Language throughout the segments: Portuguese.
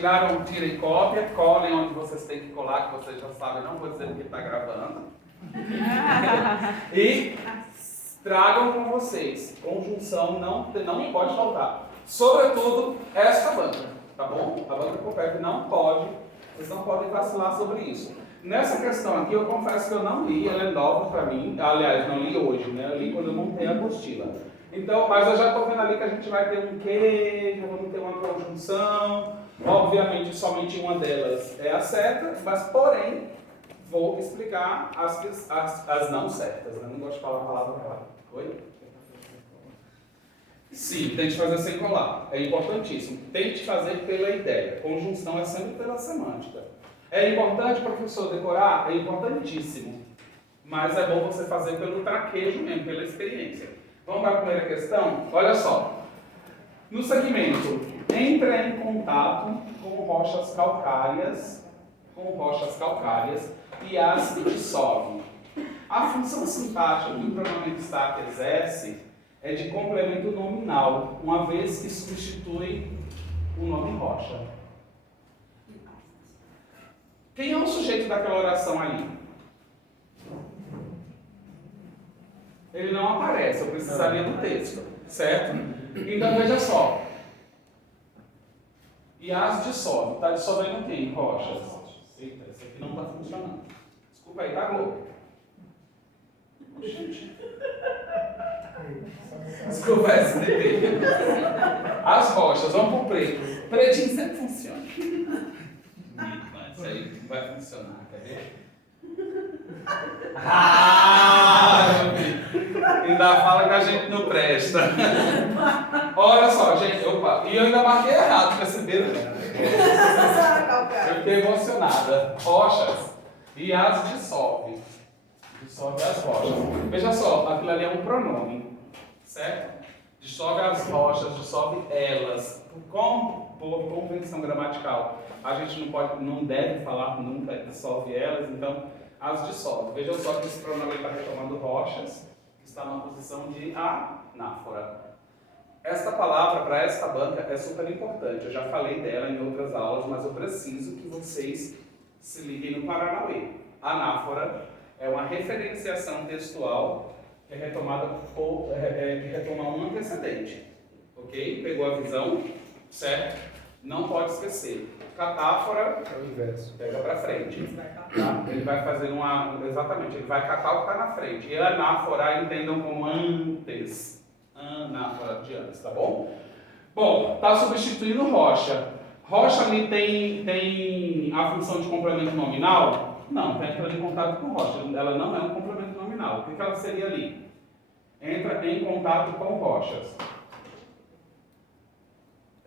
Tiraram, tirem cópia, colhem onde vocês têm que colar, que vocês já sabem, não vou dizer porque está gravando. E tragam com vocês. Conjunção não pode faltar. Sobretudo esta banca, tá bom? A banca Copep não pode, vocês não podem vacilar sobre isso. Nessa questão aqui, eu confesso que eu não li, ela é nova para mim. Aliás, não li hoje, né? Eu li quando eu montei a apostila. Então, mas eu já estou vendo ali que a gente vai ter um queijo, vamos ter uma conjunção. Obviamente, somente uma delas é a certa, mas porém, vou explicar as não certas. Eu não gosto de falar a palavra clara. Oi? Sim, tente fazer sem colar. É importantíssimo. Tente fazer pela ideia. Conjunção é sempre pela semântica. É importante, professor, decorar? É importantíssimo. Mas é bom você fazer pelo traquejo mesmo, pela experiência. Vamos para a primeira questão? Olha só. No segmento, entra em contato com rochas calcárias e as dissolve. A função sintática que o pronome destaque exerce é de complemento nominal, uma vez que substitui o nome rocha. Quem é o sujeito daquela oração ali? Ele não aparece, eu precisaria do texto, certo? Então veja só. E as dissolve, está dissolvendo quem? Rochas. Eita, esse aqui não está funcionando. Desculpa aí, tá, Globo? Gente. Desculpa, SDT. As rochas, vamos pro preto. Pretinho sempre funciona. Isso aí vai funcionar, quer ver? Meu filho. Ainda fala que a gente não presta. Olha só, gente, opa, e eu ainda marquei errado, perceberam? Eu fiquei emocionada. Rochas e as dissolve. Dissolve as rochas. Veja só, aquilo ali é um pronome, certo? Dissolve as rochas, dissolve elas. Por convenção gramatical, a gente não deve falar nunca dissolve elas, então as dissolve. Vejam só que esse pronome está retomando rochas, que está na posição de anáfora. Esta palavra para esta banca é super importante. Eu já falei dela em outras aulas, mas eu preciso que vocês se liguem no Paranauê. Anáfora é uma referenciação textual que é retomada que retoma um antecedente. Ok? Pegou a visão? Certo? Não pode esquecer. Catáfora é o inverso. Pega para frente. Tá? Ele vai fazer exatamente, ele vai catar o que está na frente. E anáfora entendam como antes. Anáfora de antes, tá bom? Bom, está substituindo rocha. Rocha ali tem a função de complemento nominal? Não, está entrando em contato com rocha. Ela não é um complemento nominal. O que ela seria ali? Entra em contato com rochas.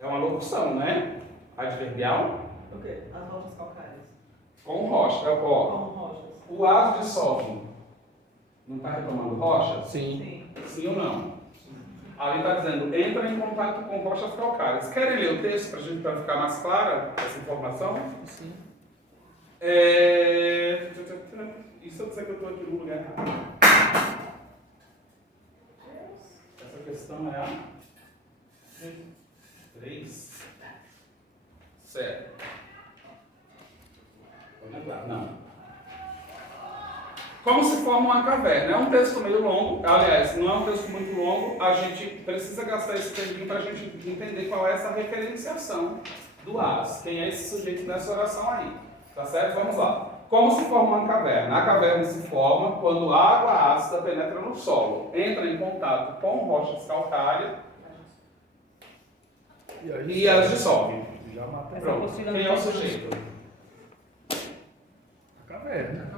É uma locução, né? Adverbial. O quê? As rochas calcárias. Com rocha. Com rochas. O as dissolve. Não está retomando rocha? Sim. Sim ou não? Ali está dizendo, entra em contato com rochas calcárias. Querem ler o texto para ficar mais clara essa informação? Sim. Isso eu dizer que eu estou aqui no lugar errado. Essa questão é a 3. Certo. Vamos lá. Não. Como se forma uma caverna? É um texto meio longo, aliás, não é um texto muito longo, a gente precisa gastar esse tempinho para a gente entender qual é essa referenciação do as. Quem é esse sujeito nessa oração aí? Tá certo? Vamos lá. Como se forma uma caverna? A caverna se forma quando a água ácida penetra no solo, entra em contato com rochas calcárias e as dissolve. Já matou. Pronto. Quem é o sujeito? A caverna.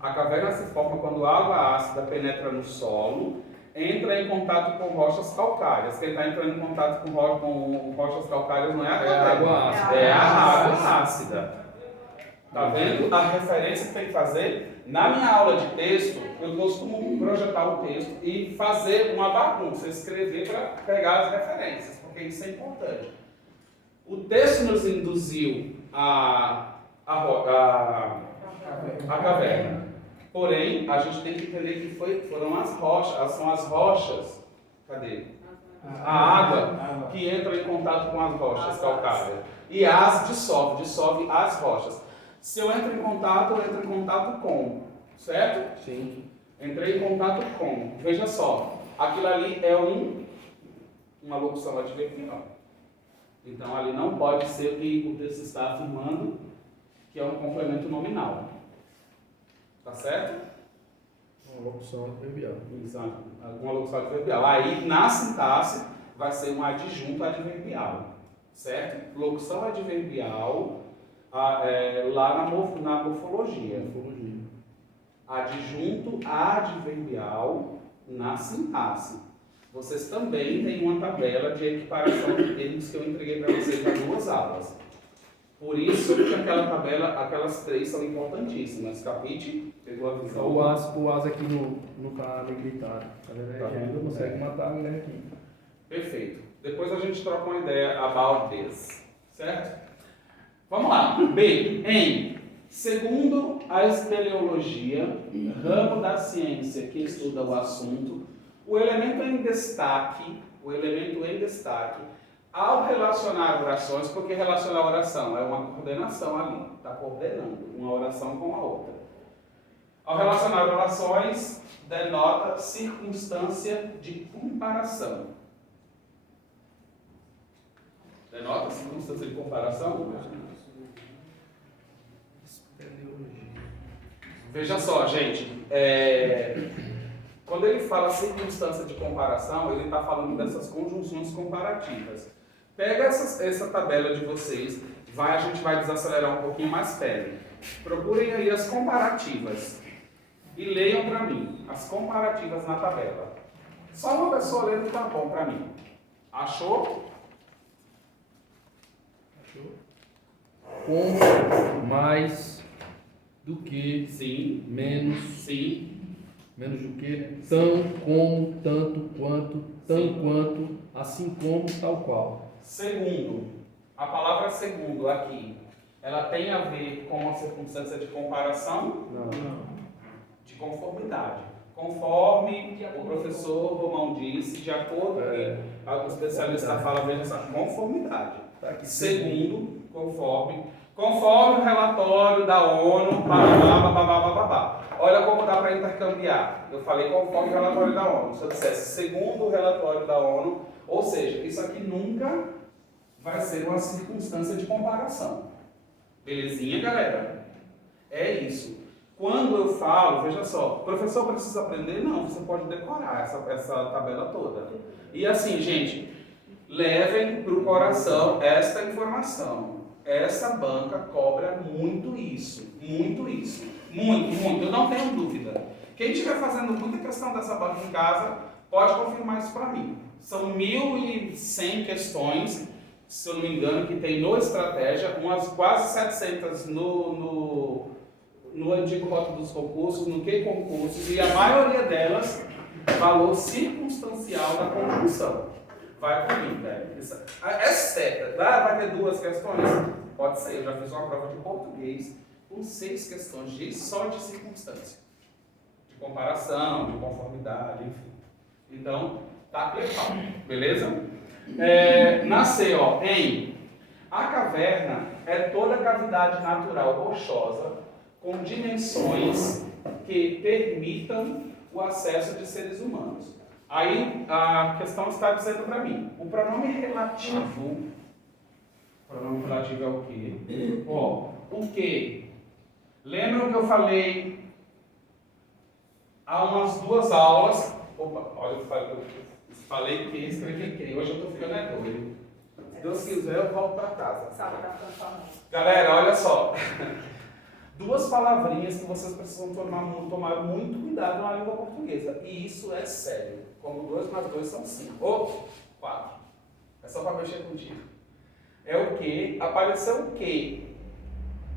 A caverna se forma quando a água ácida penetra no solo, entra em contato com rochas calcárias. Quem está entrando em contato com rochas calcárias não é a caverna, água ácida. é a água ácida. Tá vendo a referência que tem que fazer? Na minha aula de texto, eu costumo projetar o texto e fazer uma bagunça, escrever para pegar as referências, porque isso é importante. O texto nos induziu a caverna. Porém, a gente tem que entender que foram as rochas, são as rochas. Cadê? A água que entra em contato com as rochas calcárias. E as dissolve as rochas. Se eu entro em contato, eu entro em contato com, certo? Sim. Entrei em contato com. Veja só, aquilo ali é uma locução adverbial. Então ali não pode ser o que o texto está afirmando, que é um complemento nominal. Tá certo? Uma locução adverbial. Exato. Alguma locução adverbial. Aí na sintaxe vai ser um adjunto adverbial. Certo? Locução adverbial lá na morfologia. Adjunto adverbial na sintaxe. Vocês também têm uma tabela de equiparação de termos que eu entreguei para vocês nas 2 aulas. Por isso que aquela tabela, aquelas 3 são importantíssimas. Capite? Pegou a visão? O as aqui no tá negritado. Tá vendo? A gente não consegue matar a mulher aqui. Perfeito. Depois a gente troca uma ideia about this. Certo? Vamos lá. B. Segundo a espeleologia, ramo da ciência que estuda o assunto, o elemento em destaque, ao relacionar orações, porque relacionar oração é uma coordenação ali, está coordenando uma oração com a outra. Ao relacionar orações, denota circunstância de comparação. Denota circunstância de comparação? Veja só, gente, quando ele fala circunstância de comparação, ele está falando dessas conjunções comparativas. Pega essa tabela de vocês, a gente vai desacelerar um pouquinho, mas peguem. Procurem aí as comparativas e leiam para mim as comparativas na tabela. Só uma pessoa lendo está bom para mim. Achou? Com, mais, do que, Sim. menos, Sim. menos do que, né? Tão, como, tanto, quanto, tão Sim. quanto, assim como, tal qual. Segundo, a palavra segundo aqui, ela tem a ver com a circunstância de comparação? Não. De conformidade. Conforme o professor Romão disse, de acordo com o especialista fala, veja essa conformidade. Tá aqui. Segundo, conforme o relatório da ONU, babá. Olha como dá para intercambiar. Eu falei conforme o relatório da ONU. Se eu dissesse segundo o relatório da ONU, ou seja, isso aqui nunca vai ser uma circunstância de comparação. Belezinha, galera? É isso. Quando eu falo, veja só, professor precisa aprender? Não, você pode decorar essa tabela toda. E assim, gente, levem para o coração esta informação. Essa banca cobra muito isso. Muito, eu não tenho dúvida. Quem estiver fazendo muita questão dessa banca em casa, pode confirmar isso para mim. São 1.100 questões, se eu não me engano, que tem no Estratégia, umas quase 700 no antigo Rota dos Concursos, no que concursos, e a maioria delas, valor circunstancial da conjunção. Vai comigo, velho. É certo. Vai ter 2 questões? Pode ser. Eu já fiz uma prova de português com 6 questões só de circunstância. De comparação, de conformidade, enfim. Então, tá legal. Beleza? Nascer, ó, a caverna é toda cavidade natural rochosa com dimensões que permitam o acesso de seres humanos. Aí a questão está dizendo para mim, o pronome relativo é o quê? Ó, o que? Lembram que eu falei há umas 2 aulas, olha, eu falei que, escrevi que, hoje eu estou ficando doido. Se Deus quiser, eu volto para casa. Galera, olha só. 2 palavrinhas que vocês precisam tomar muito cuidado na língua portuguesa. E isso é sério. Como 2 mais 2 são 5. Ou 4. É só para mexer contigo. É o que? Apareceu o que?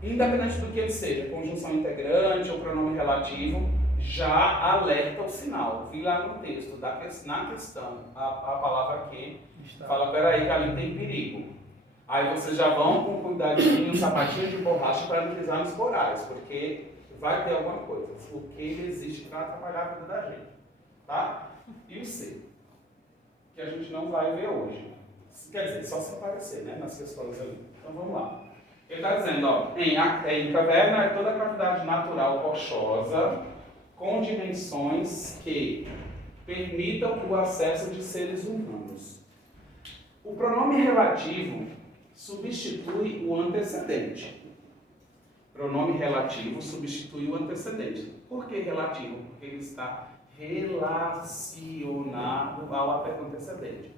Independente do que ele seja, conjunção integrante ou pronome relativo, já alerta o sinal. Vi lá no texto, na questão, a palavra que fala, peraí, que ali tem perigo. Aí vocês já vão com cuidadinho, um sapatinho de borracha para não pisar nos corais, porque vai ter alguma coisa. O que ele existe para atrapalhar a vida da gente. Tá? E o C? que a gente não vai ver hoje. Quer dizer, só se aparecer, né, nas questões ali. Então vamos lá. Ele está dizendo, ó, em caverna é toda cavidade natural rochosa com dimensões que permitam o acesso de seres humanos. O pronome relativo substitui o antecedente. Pronome relativo substitui o antecedente. Por que relativo? Porque ele está relacionado ao antecedente.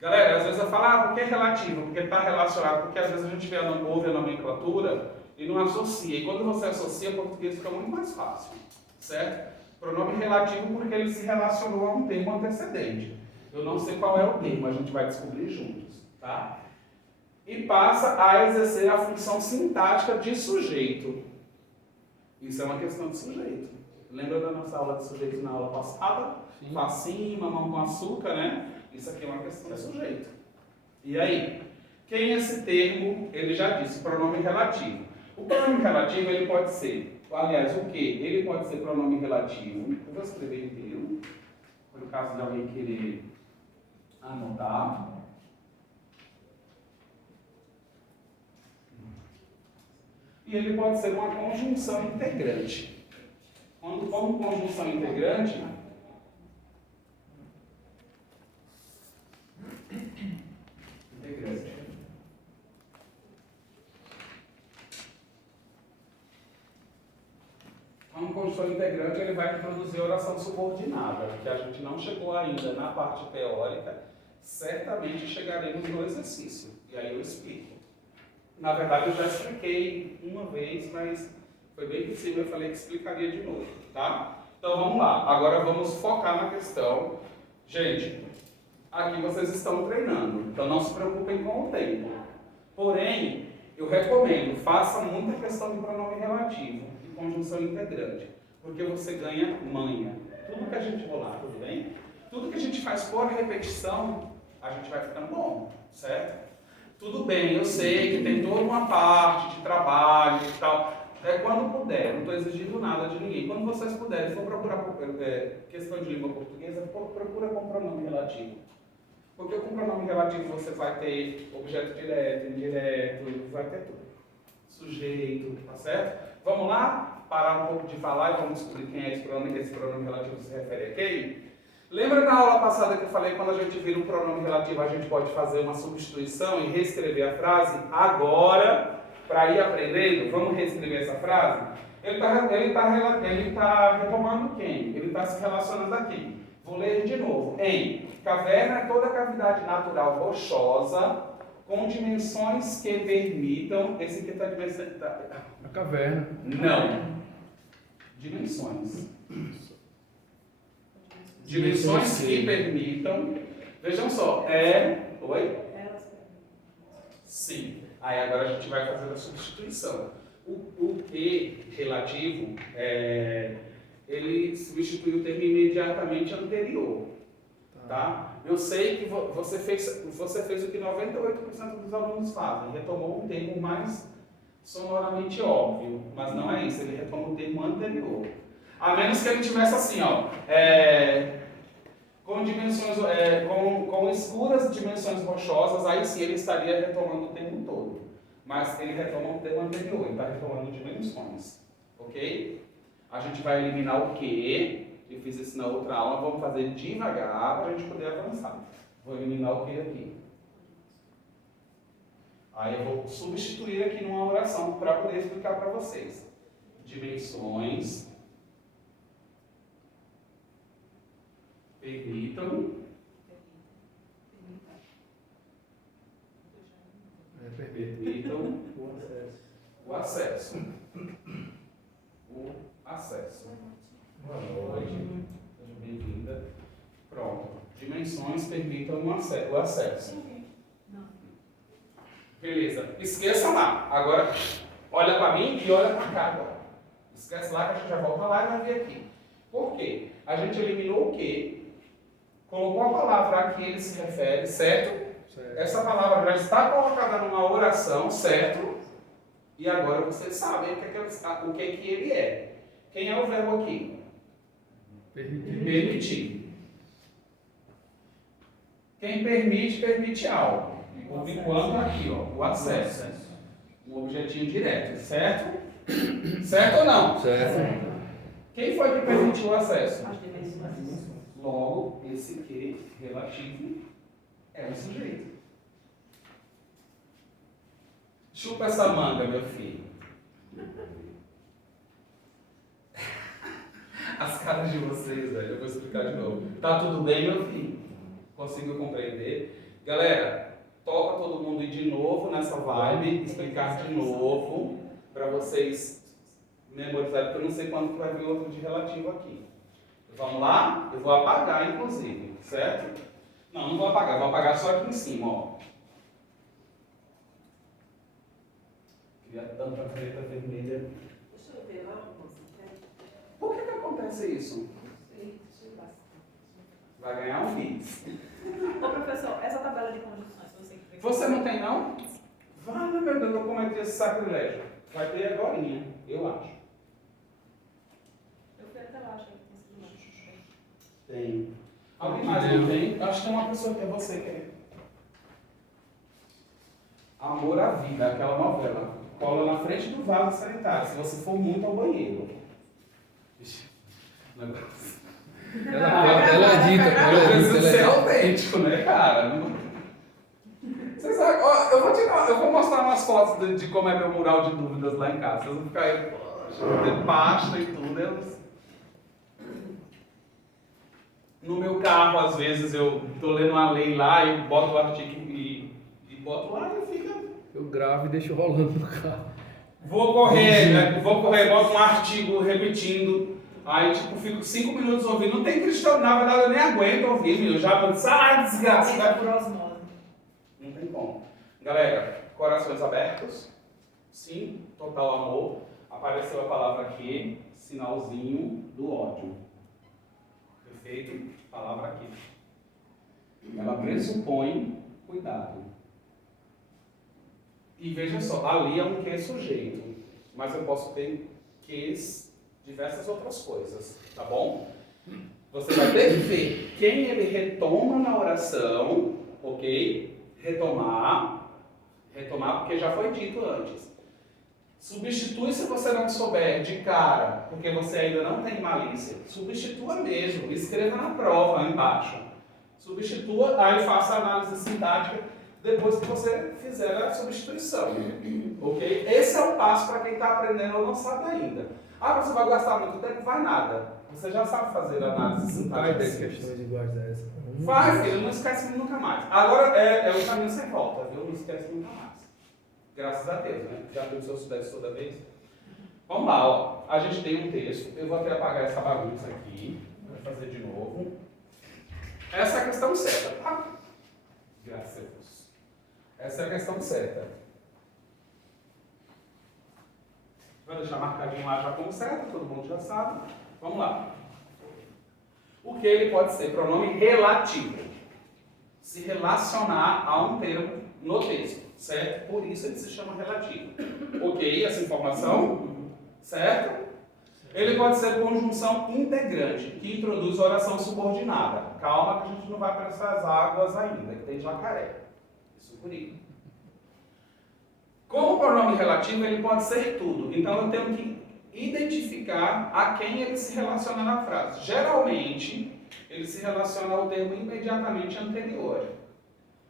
Galera, às vezes eu falo, por que relativo? Porque está relacionado, porque às vezes a gente ouve a nomenclatura e não associa. E quando você associa, o português fica muito mais fácil, certo? Pronome relativo porque ele se relacionou a um termo antecedente. Eu não sei qual é o termo, a gente vai descobrir juntos, tá? E passa a exercer a função sintática de sujeito. Isso é uma questão de sujeito. Lembra da nossa aula de sujeito na aula passada? Sim. Facinho, mamão com açúcar, né? Isso aqui é uma questão de sujeito. E aí? Quem é esse termo? Ele já disse, pronome relativo. O pronome relativo, ele pode ser, aliás, o quê? Ele pode ser pronome relativo. Eu vou escrever inteiro, por caso de alguém querer anotar. E ele pode ser uma conjunção integrante. Quando como conjunção integrante, como conjunção integrante, ele vai introduzir oração subordinada, que a gente não chegou ainda na parte teórica, certamente chegaremos no exercício. E aí eu explico. Na verdade, eu já expliquei uma vez, mas foi bem por cima, eu falei que explicaria de novo, tá? Então vamos lá, agora vamos focar na questão. Gente, aqui vocês estão treinando, então não se preocupem com o tempo. Porém, eu recomendo, faça muita questão de pronome relativo e conjunção integrante, porque você ganha manha. Tudo que a gente rolar, tudo bem? Tudo que a gente faz por repetição, a gente vai ficando bom, certo? Tudo bem, eu sei que tem toda uma parte de trabalho e tal. Quando puder, não estou exigindo nada de ninguém. Quando vocês puderem, se for procurar questão de língua portuguesa, procura com pronome relativo. Porque com pronome relativo você vai ter objeto direto, indireto, vai ter tudo. Sujeito, tá certo? Vamos lá? Parar um pouco de falar e vamos descobrir quem é esse pronome relativo se refere a quem? Lembra na aula passada que eu falei, quando a gente vira um pronome relativo, a gente pode fazer uma substituição e reescrever a frase? Agora, para ir aprendendo, vamos reescrever essa frase? Ele tá retomando quem? Ele está se relacionando aqui. Vou ler de novo. Em caverna é toda cavidade natural rochosa com dimensões que permitam... Esse aqui está dimensão... A caverna. Não. Dimensões. Dimensões que permitam... Vejam só. Oi? Sim. Aí agora a gente vai fazer a substituição. O E relativo, ele substitui o termo imediatamente anterior. Tá? Eu sei que você fez o que 98% dos alunos fazem, retomou um termo mais sonoramente óbvio, mas não é isso, ele retoma o termo anterior. A menos que ele tivesse assim, ó, com dimensões, com escuras dimensões rochosas, aí sim ele estaria retomando o termo todo. Mas ele retoma o termo anterior, ele está retomando dimensões. Ok? A gente vai eliminar o que. Eu fiz isso na outra aula, vamos fazer devagar para a gente poder avançar. Vou eliminar o que aqui. Aí eu vou substituir aqui numa oração para poder explicar para vocês. Dimensões permitam o acesso. O acesso. Boa noite, seja bem-vinda. Pronto. Dimensões permitam o acesso. Beleza. Esqueça lá. Agora, olha para mim e olha para cá agora. Esquece lá que a gente já volta lá e vai ver aqui. Por quê? A gente eliminou o que? Colocou a palavra a que ele se refere, certo? Essa palavra já está colocada numa oração, certo? E agora vocês sabem o que ele é. Quem é o verbo aqui? Permitir. Quem permite, permite algo. Enquanto aqui, ó, o acesso. Um objetinho direto, certo? Certo ou não? Certo. Quem foi que permitiu o acesso? As dimensões. Logo, esse que relativo é um sujeito. Chupa essa manga, meu filho. As caras de vocês, velho, eu vou explicar de novo. Tá tudo bem, meu filho? Conseguiu compreender? Galera, toca todo mundo ir de novo nessa vibe, explicar de novo, para vocês memorizarem, porque eu não sei quando que vai vir outro de relativo aqui. Vamos lá? Eu vou apagar, inclusive, certo? Não vou apagar, vou apagar só aqui em cima, ó. Queria tanta caneta vermelha. Deixa eu ver lá, moça. Por que acontece isso? Vai ganhar um Pix. Ô, professor, essa tabela de conjunções, você que Você não tem, não? Vai, meu Deus, eu cometi esse sacrilégio. Vai ter agorinha, eu acho. Eu fui até lá, achei que tinha sido mais. Tem. Alguém mais não tem? Acho que tem uma pessoa que é você, que é. Amor à Vida, aquela novela. Cola na frente do vaso sanitário, se você for muito ao banheiro. Ixi, negócio. Ela é dita, Eu preciso ser autêntico, né, cara? Vocês sabem, ó, eu vou mostrar umas fotos de como é meu mural de dúvidas lá em casa. Vocês vão ficar aí, poxa, vou ter pasta e tudo. No meu carro, às vezes, eu tô lendo uma lei lá e boto o artigo e boto lá e fica. Eu gravo e deixo rolando no carro. Vou correr, boto um artigo repetindo. Aí, tipo, fico 5 minutos ouvindo. Não tem cristão, na verdade, eu nem aguento ouvir, eu já vou sai, desgraça. Por osmose. Não tem como. Galera, corações abertos. Sim, total amor. Apareceu a palavra aqui, sinalzinho do ódio. Perfeito? Palavra aqui. Ela pressupõe cuidado. E veja só, ali é um que sujeito, mas eu posso ter que diversas outras coisas, tá bom? Você vai ter que ver quem ele retoma na oração, ok? Retomar porque já foi dito antes. Substitui se você não souber de cara, porque você ainda não tem malícia. Substitua mesmo, escreva na prova lá embaixo. Substitua, aí faça a análise sintática depois que você fizer a substituição, ok? Esse é o passo para quem está aprendendo ou não sabe ainda. Ah, você vai gastar muito tempo? Vai nada. Você já sabe fazer a análise sintática. Vai ter questões iguais a essa. Vai, filho, não esquece nunca mais. Agora é o caminho sem volta, viu? Não esquece nunca mais. Graças a Deus, né? Já viu seus estudantes toda vez? Vamos lá, ó. A gente tem um texto. Eu vou até apagar essa bagunça aqui. Vou fazer de novo. Essa é a questão certa, tá? Graças a Deus. Essa é a questão certa. Vou deixar marcadinho lá já como certo, todo mundo já sabe. Vamos lá. O que ele pode ser? Pronome relativo. Se relacionar a um termo no texto, certo? Por isso ele se chama relativo. Ok, essa informação? Certo? Ele pode ser conjunção integrante, que introduz oração subordinada. Calma que a gente não vai para essas águas ainda, que tem jacaré. Isso por aí. Como pronome relativo, ele pode ser tudo. Então eu tenho que identificar a quem ele se relaciona na frase. Geralmente, ele se relaciona ao termo imediatamente anterior.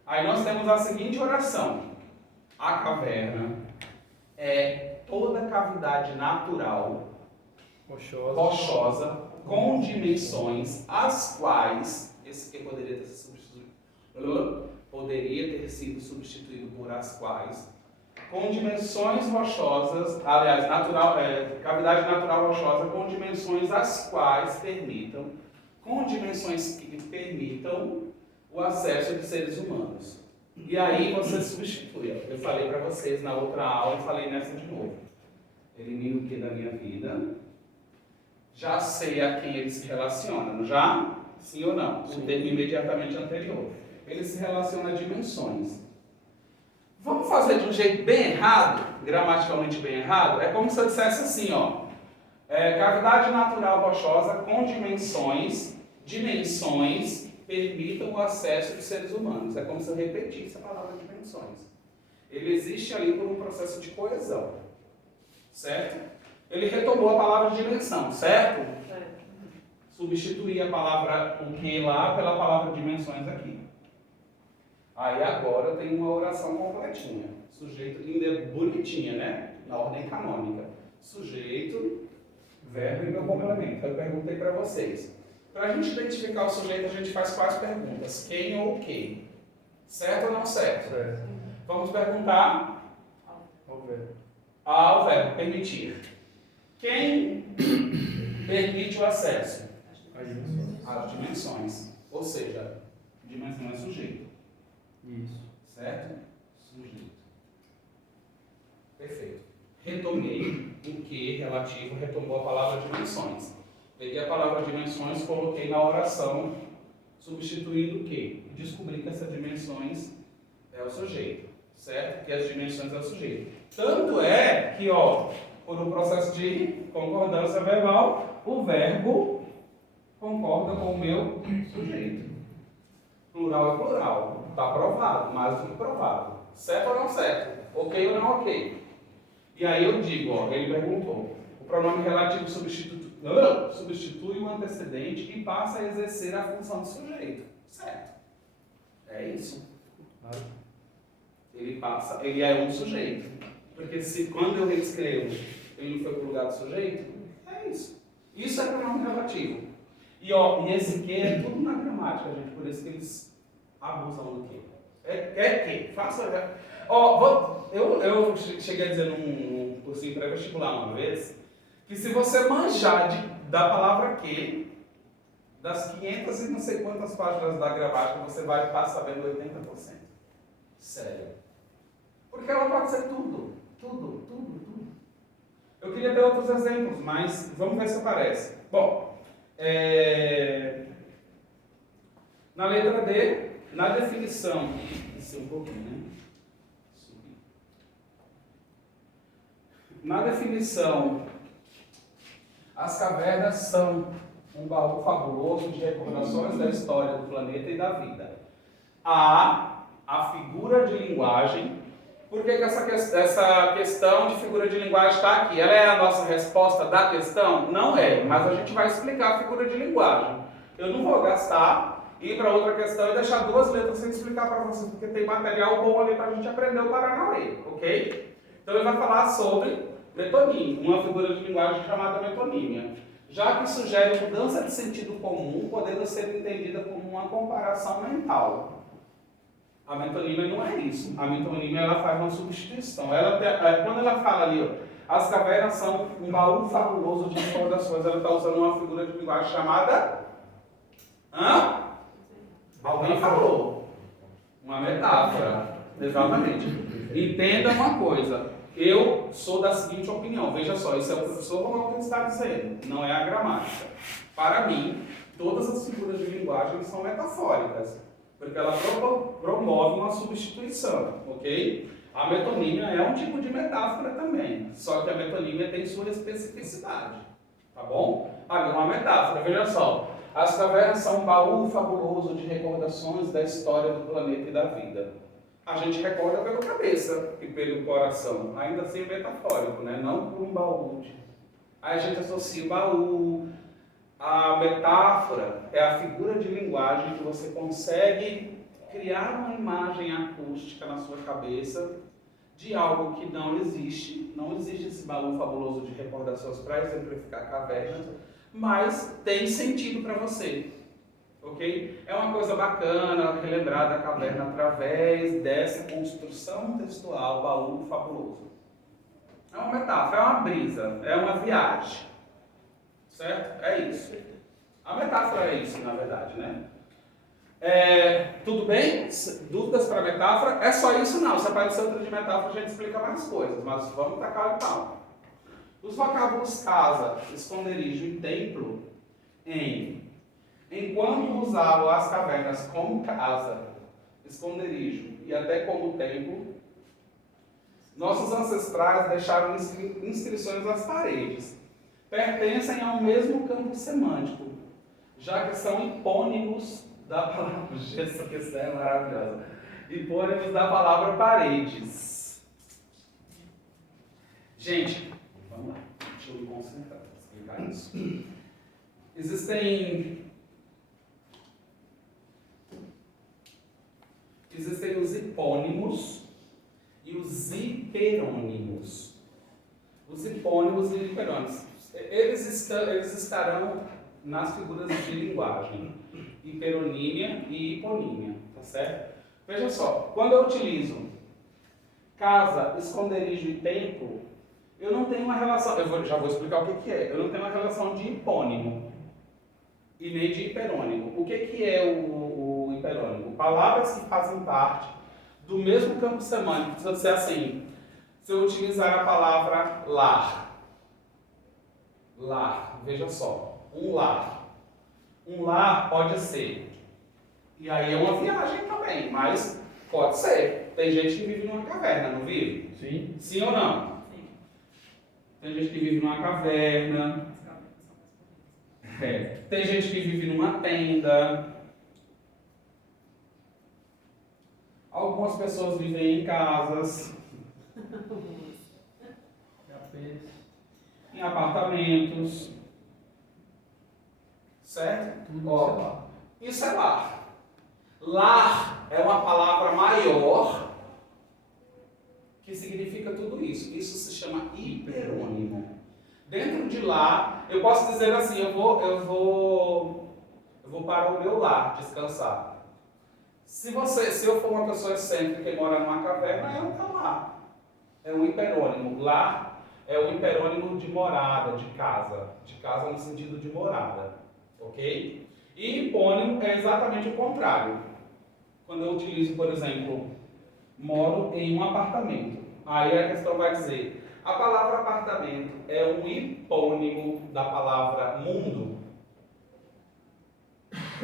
Aí nós temos a seguinte oração. A caverna é toda cavidade natural, rochosa, com dimensões as quais, esse que poderia ter sido substituído por as quais, com dimensões rochosas, aliás, cavidade natural rochosa com dimensões as quais permitam, com dimensões que permitam o acesso de seres humanos. E aí você substitui. Eu falei para vocês na outra aula e falei nessa de novo. Elimino o que da minha vida? Já sei a quem ele se relaciona, não já? Sim ou não? O termo imediatamente anterior. Ele se relaciona a dimensões. Vamos fazer de um jeito bem errado, gramaticalmente bem errado? É como se eu dissesse assim, ó. Cavidade natural rochosa com dimensões permitam o acesso dos seres humanos. É como se eu repetisse a palavra dimensões. Ele existe ali por um processo de coesão, certo? Ele retomou a palavra dimensão, certo? Substituir a palavra o que lá pela palavra dimensões aqui. Aí agora eu tenho uma oração completinha. Sujeito, ainda bonitinha, né? Na ordem canônica. Sujeito, verbo e meu complemento. Eu perguntei para vocês. Para a gente identificar o sujeito, a gente faz quais perguntas? Quem ou o que? Certo ou não certo? Certo. Vamos perguntar Vamos ver. ao verbo permitir. Quem permite o acesso? As dimensões. As dimensões. Ou seja, dimensão é sujeito. Isso. Certo? Sujeito. Perfeito. Retomei o que relativo, retomou a palavra dimensões. Peguei a palavra dimensões, coloquei na oração, substituindo o que? E descobri que essas dimensões é o sujeito. Certo? Que as dimensões é o sujeito. Tanto é que, ó, por um processo de concordância verbal, o verbo concorda com o meu sujeito. Plural é plural. Está provado, mais do que provado. Certo ou não certo? Ok ou não ok? E aí eu digo, ó, ele perguntou, o pronome relativo substitui o antecedente e passa a exercer a função de sujeito. Certo? É isso. Claro. Ele é um sujeito. Porque se quando eu reescrevo, ele não foi para o lugar do sujeito, é isso. Isso é pronome relativo. E esse que é tudo na gramática, gente, por isso que eles abusam do que. Que. Faça. Eu cheguei a dizer num cursinho pré-vestibular uma vez, que se você manjar da palavra que, das 500 e não sei quantas páginas da gramática, você vai estar sabendo 80%. Sério. Porque ela pode ser tudo. Tudo. Eu queria ter outros exemplos, mas vamos ver se aparece. Bom, na letra D, na definição, descer um pouquinho, né? Subir. Na definição, as cavernas são um baú fabuloso de recordações da história do planeta e da vida. A figura de linguagem. Por que essa questão de figura de linguagem está aqui? Ela é a nossa resposta da questão? Não é, mas a gente vai explicar a figura de linguagem. Eu não vou gastar, ir para outra questão e deixar 2 letras sem explicar para vocês, porque tem material bom ali para a gente aprender o Paranauê, ok? Então ele vai falar sobre metonímia, uma figura de linguagem chamada metonímia, já que sugere mudança de sentido comum, podendo ser entendida como uma comparação mental. A metonímia não é isso. A metonímia ela faz uma substituição. Quando ela fala ali, ó, as cavernas são um baú fabuloso de recordações, ela está usando uma figura de linguagem chamada... Alguém falou. Uma metáfora. Exatamente. Entenda uma coisa. Eu sou da seguinte opinião. Veja só, isso é o professor Ronaldo que está dizendo. Não é a gramática. Para mim, todas as figuras de linguagem são metafóricas. Porque ela promove uma substituição, ok? A metonímia é um tipo de metáfora também, só que a metonímia tem sua especificidade, tá bom? Ali uma metáfora, veja só. As cavernas são um baú fabuloso de recordações da história do planeta e da vida. A gente recorda pela cabeça e pelo coração, ainda assim metafórico, né? Não por um baú. Aí a gente associa o baú. A metáfora é a figura de linguagem que você consegue criar uma imagem acústica na sua cabeça de algo que não existe. Não existe esse baú fabuloso de recordações para exemplificar cavernas, mas tem sentido para você. Ok? É uma coisa bacana relembrar da caverna através dessa construção textual, baú fabuloso. É uma metáfora, é uma brisa, é uma viagem. Certo? É isso. A metáfora é isso, na verdade, né? Tudo bem? Dúvidas para a metáfora? É só isso não. Se aparecer outra de metáfora, a gente explica mais coisas, mas vamos tacar e tal. Os vocábulos casa, esconderijo e templo, enquanto usavam as cavernas como casa, esconderijo e até como templo, nossos ancestrais deixaram inscrições nas paredes. Pertencem ao mesmo campo semântico, já que são hipônimos da palavra. Essa questão é maravilhosa. Hipônimos da palavra paredes. Gente, vamos lá. Deixa eu me concentrar para explicar isso. Existem os hipônimos e os hiperônimos. Os hipônimos e hiperônimos. Eles estarão nas figuras de linguagem. Hiperonímia e hiponímia, tá certo? Veja só, quando eu utilizo casa, esconderijo e tempo, eu não tenho uma relação, já vou explicar o que é. Eu não tenho uma relação de hipônimo e nem de hiperônimo. O que é o hiperônimo? Palavras que fazem parte do mesmo campo semântico. Se eu disser assim, se eu utilizar a palavra lar, veja só, um lar. Um lar pode ser, e aí é uma viagem também, mas pode ser. Tem gente que vive numa caverna, não vive? Sim. Sim ou não? Sim. Tem gente que vive numa caverna. Tem gente que vive numa tenda. Algumas pessoas vivem em casas, em apartamentos. Certo? Tudo Ó, isso é lar. Lar é uma palavra maior que significa tudo isso. Isso se chama hiperônimo. Dentro de lar, eu posso dizer assim, eu vou para o meu lar descansar. Se eu for uma pessoa excêntrica e mora numa caverna, é um lar. É um hiperônimo. Lar é o hiperônimo de morada, de casa. De casa no sentido de morada. Ok? E hipônimo é exatamente o contrário. Quando eu utilizo, por exemplo, moro em um apartamento. Aí a questão vai dizer, a palavra apartamento é um hipônimo da palavra mundo?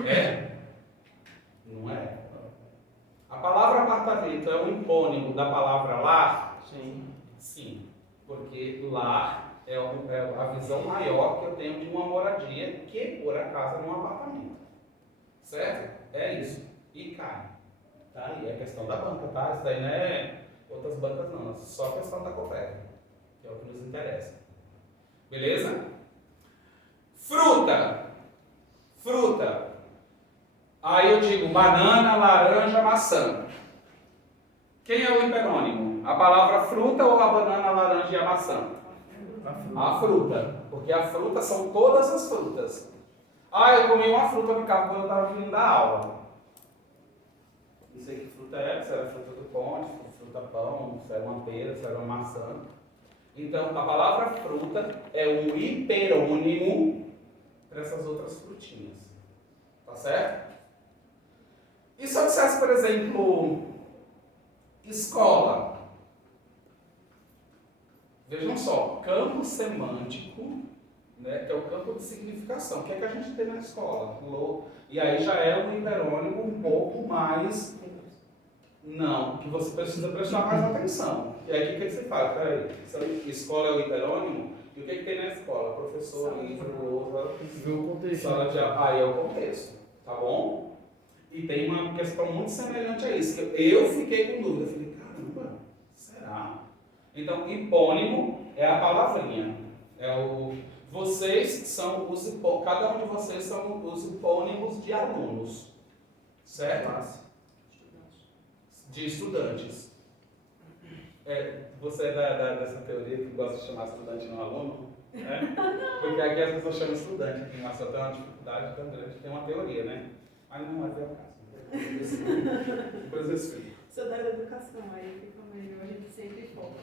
É? Não é? A palavra apartamento é um hipônimo da palavra lar? Sim. Sim, porque lar é a visão maior que eu tenho de uma moradia que pôr a casa num apartamento. Certo? É isso. E cai. Tá? E é questão da banca, tá? Isso daí não é outras bancas não, é só a questão da Copérnico, que é o que nos interessa. Beleza? Fruta. Fruta. Aí eu digo banana, laranja, maçã. Quem é o hiperônimo? A palavra fruta ou a banana, a laranja e a maçã? A fruta. Porque a fruta são todas as frutas. Eu comi uma fruta no carro quando eu estava vindo da aula. Não sei que fruta era, se era fruta do ponte, fruta pão, se era uma pera, se era uma maçã. Então, a palavra fruta é um hiperônimo para essas outras frutinhas. Tá certo? E se eu dissesse, por exemplo, escola? Vejam só, campo semântico, né, que é o campo de significação. O que é que a gente tem na escola? E aí já é um hiperônimo um pouco mais... Não, que você precisa prestar mais atenção. E aí o que você faz? Peraí, escola é o hiperônimo? E o que tem na escola? Professor, livro, lousa, sala de aula. Aí é o contexto, tá bom? E tem uma questão muito semelhante a isso, que eu fiquei com dúvida. Falei, caramba, será? Então, hipônimo é a palavrinha. Vocês são cada um de vocês são os hipônimos de alunos. Certo? De estudantes. Você é dessa teoria que gosta de chamar estudante não aluno? Porque aqui as pessoas chamam estudante, aqui em Maceió tem uma dificuldade tão grande, tem uma teoria, né? Mas não é o caso. Depois eu explico. Sou da educação, aí fica meio, a gente sempre foca.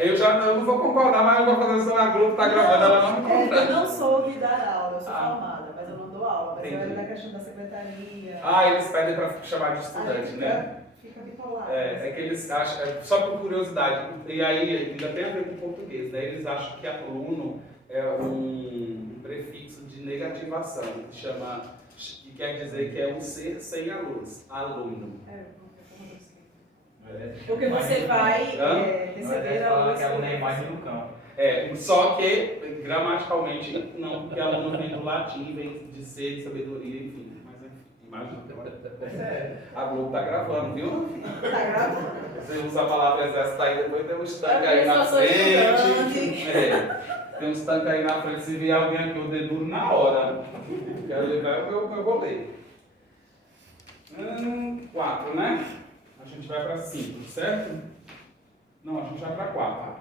Eu não vou concordar, mas eu vou fazer isso na grupo, tá gravando, ela não me conta. Eu não sou de dar aula, eu sou formada, mas eu não dou aula. Mas eu era da questão da secretaria. Eles pedem para chamar de estudante, né? Fica bipolar. É que eles acham, só por curiosidade, e aí ainda tem a ver com o português, né? Eles acham que aluno é um prefixo de negativação, que quer dizer que é um ser sem a luz, aluno. Porque você vai receber a luz. Que aluno é a imagem do cão. Só que gramaticalmente não, porque aluno vem do latim, vem de ser, de sabedoria, enfim. Mas enfim, Imagina. A Globo tá gravando, viu? Tá gravando. Você usa a palavra exército aí, depois tem uns tanques Eu aí na só sou frente. Tem uns tanques aí na frente, se vier alguém aqui, o dedo duro na hora. Quero levar, eu vou ler. 4, né? A gente vai para 5, certo? Não, a gente vai para 4.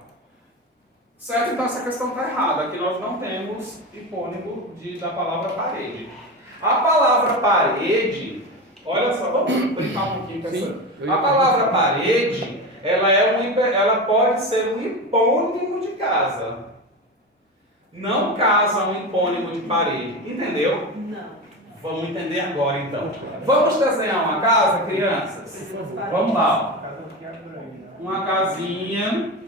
Certo? Então essa questão está errada. Aqui nós não temos hipônimo da palavra parede. A palavra parede, olha só, vamos brincar um pouquinho com essa. A palavra parede, ela pode ser um hipônimo de casa. Não casa um hipônimo de parede. Entendeu? Não. Vamos entender agora então. Vamos desenhar uma casa, crianças? Vamos lá. Uma casinha.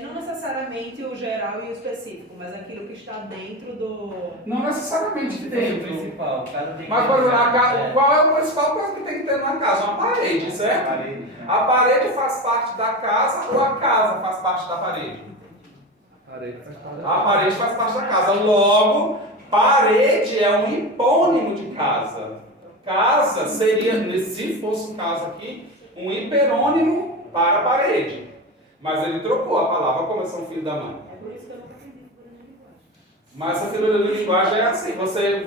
Não necessariamente o geral e o específico, mas aquilo que está dentro do... Não necessariamente dentro. Principal, Mas qual é o principal coisa que tem que ter numa casa? Uma parede, certo? A parede faz parte da casa ou a casa faz parte da parede? A parede faz parte da casa. Logo, parede é um hipônimo de casa. Casa seria, se fosse o caso aqui, um hiperônimo para parede. Mas ele trocou a palavra como é um filho da mãe. É por isso que eu nunca aprendi figura de linguagem. Mas a figura de linguagem é assim, você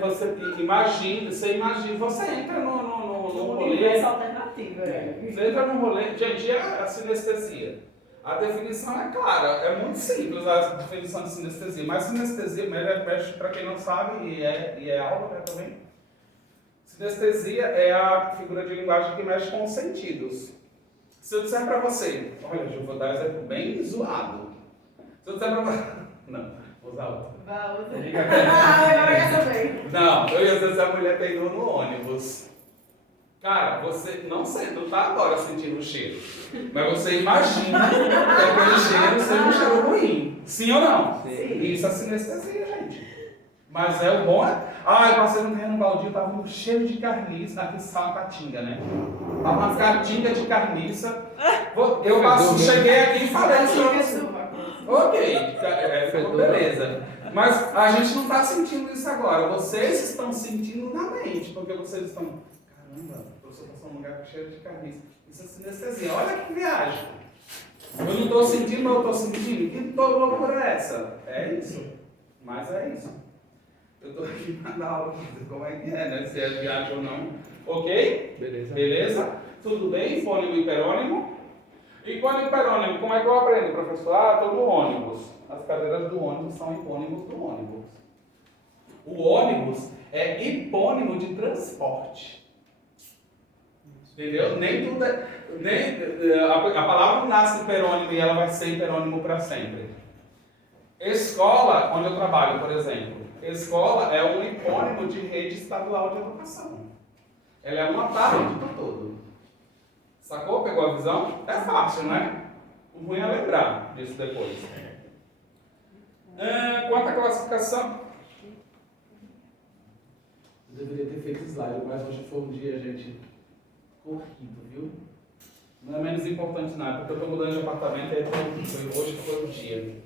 imagina, você entra no rolê. Universo alternativo, Você entra num rolê, gente, é a sinestesia. A definição é clara, é muito simples a definição de sinestesia, mas sinestesia, mexe para quem não sabe, e é aula, né, também. Sinestesia é a figura de linguagem que mexe com os sentidos. Se eu disser para você, olha, eu vou dar um exemplo bem zoado. Se eu disser para você, não, vou usar outro. Vai, agora quer saber. Não, eu ia dizer se a mulher peidou no ônibus. Cara, você não tá agora sentindo o cheiro, mas você imagina que aquele cheiro seja um cheiro ruim. Sim ou não? Sim. Isso é sinestesia, gente. Mas é o bom. Eu passei no terreno baldio, tava um cheiro de carniça, aqui sala catinga, né? Tava uma catinga de carniça. Cheguei aqui e falei isso. Ok, beleza. Mas a gente não está sentindo isso agora. Vocês estão sentindo na mente, porque vocês estão. Caramba, o professor passou num lugar com cheiro de carniça. Isso é sinestesia. Olha que viagem. Eu não estou sentindo, mas eu estou sentindo. Que loucura é essa? É isso. Mas é isso. Eu estou aqui para dar aula para dizer como é que é, né? Se é viagem ou não. Ok? Beleza? Tudo bem? Hipônimo e hiperônimo? Hipônimo e hiperônimo, como é que eu aprendo, professor? Estou no ônibus. As cadeiras do ônibus são hipônimos do ônibus. O ônibus é hipônimo de transporte. Entendeu? Nem tudo a palavra não nasce hiperônimo e ela vai ser hiperônimo para sempre. Escola, onde eu trabalho, por exemplo. Escola é um hipônimo de rede estadual de educação. Ela é uma parte do todo. Sacou? Pegou a visão? É fácil, né? O ruim é lembrar disso depois. Quanto à classificação... Eu deveria ter feito slide, mas hoje foi um dia, gente, corrido, viu? Não é menos importante nada, porque eu estou mudando de apartamento e hoje foi o dia.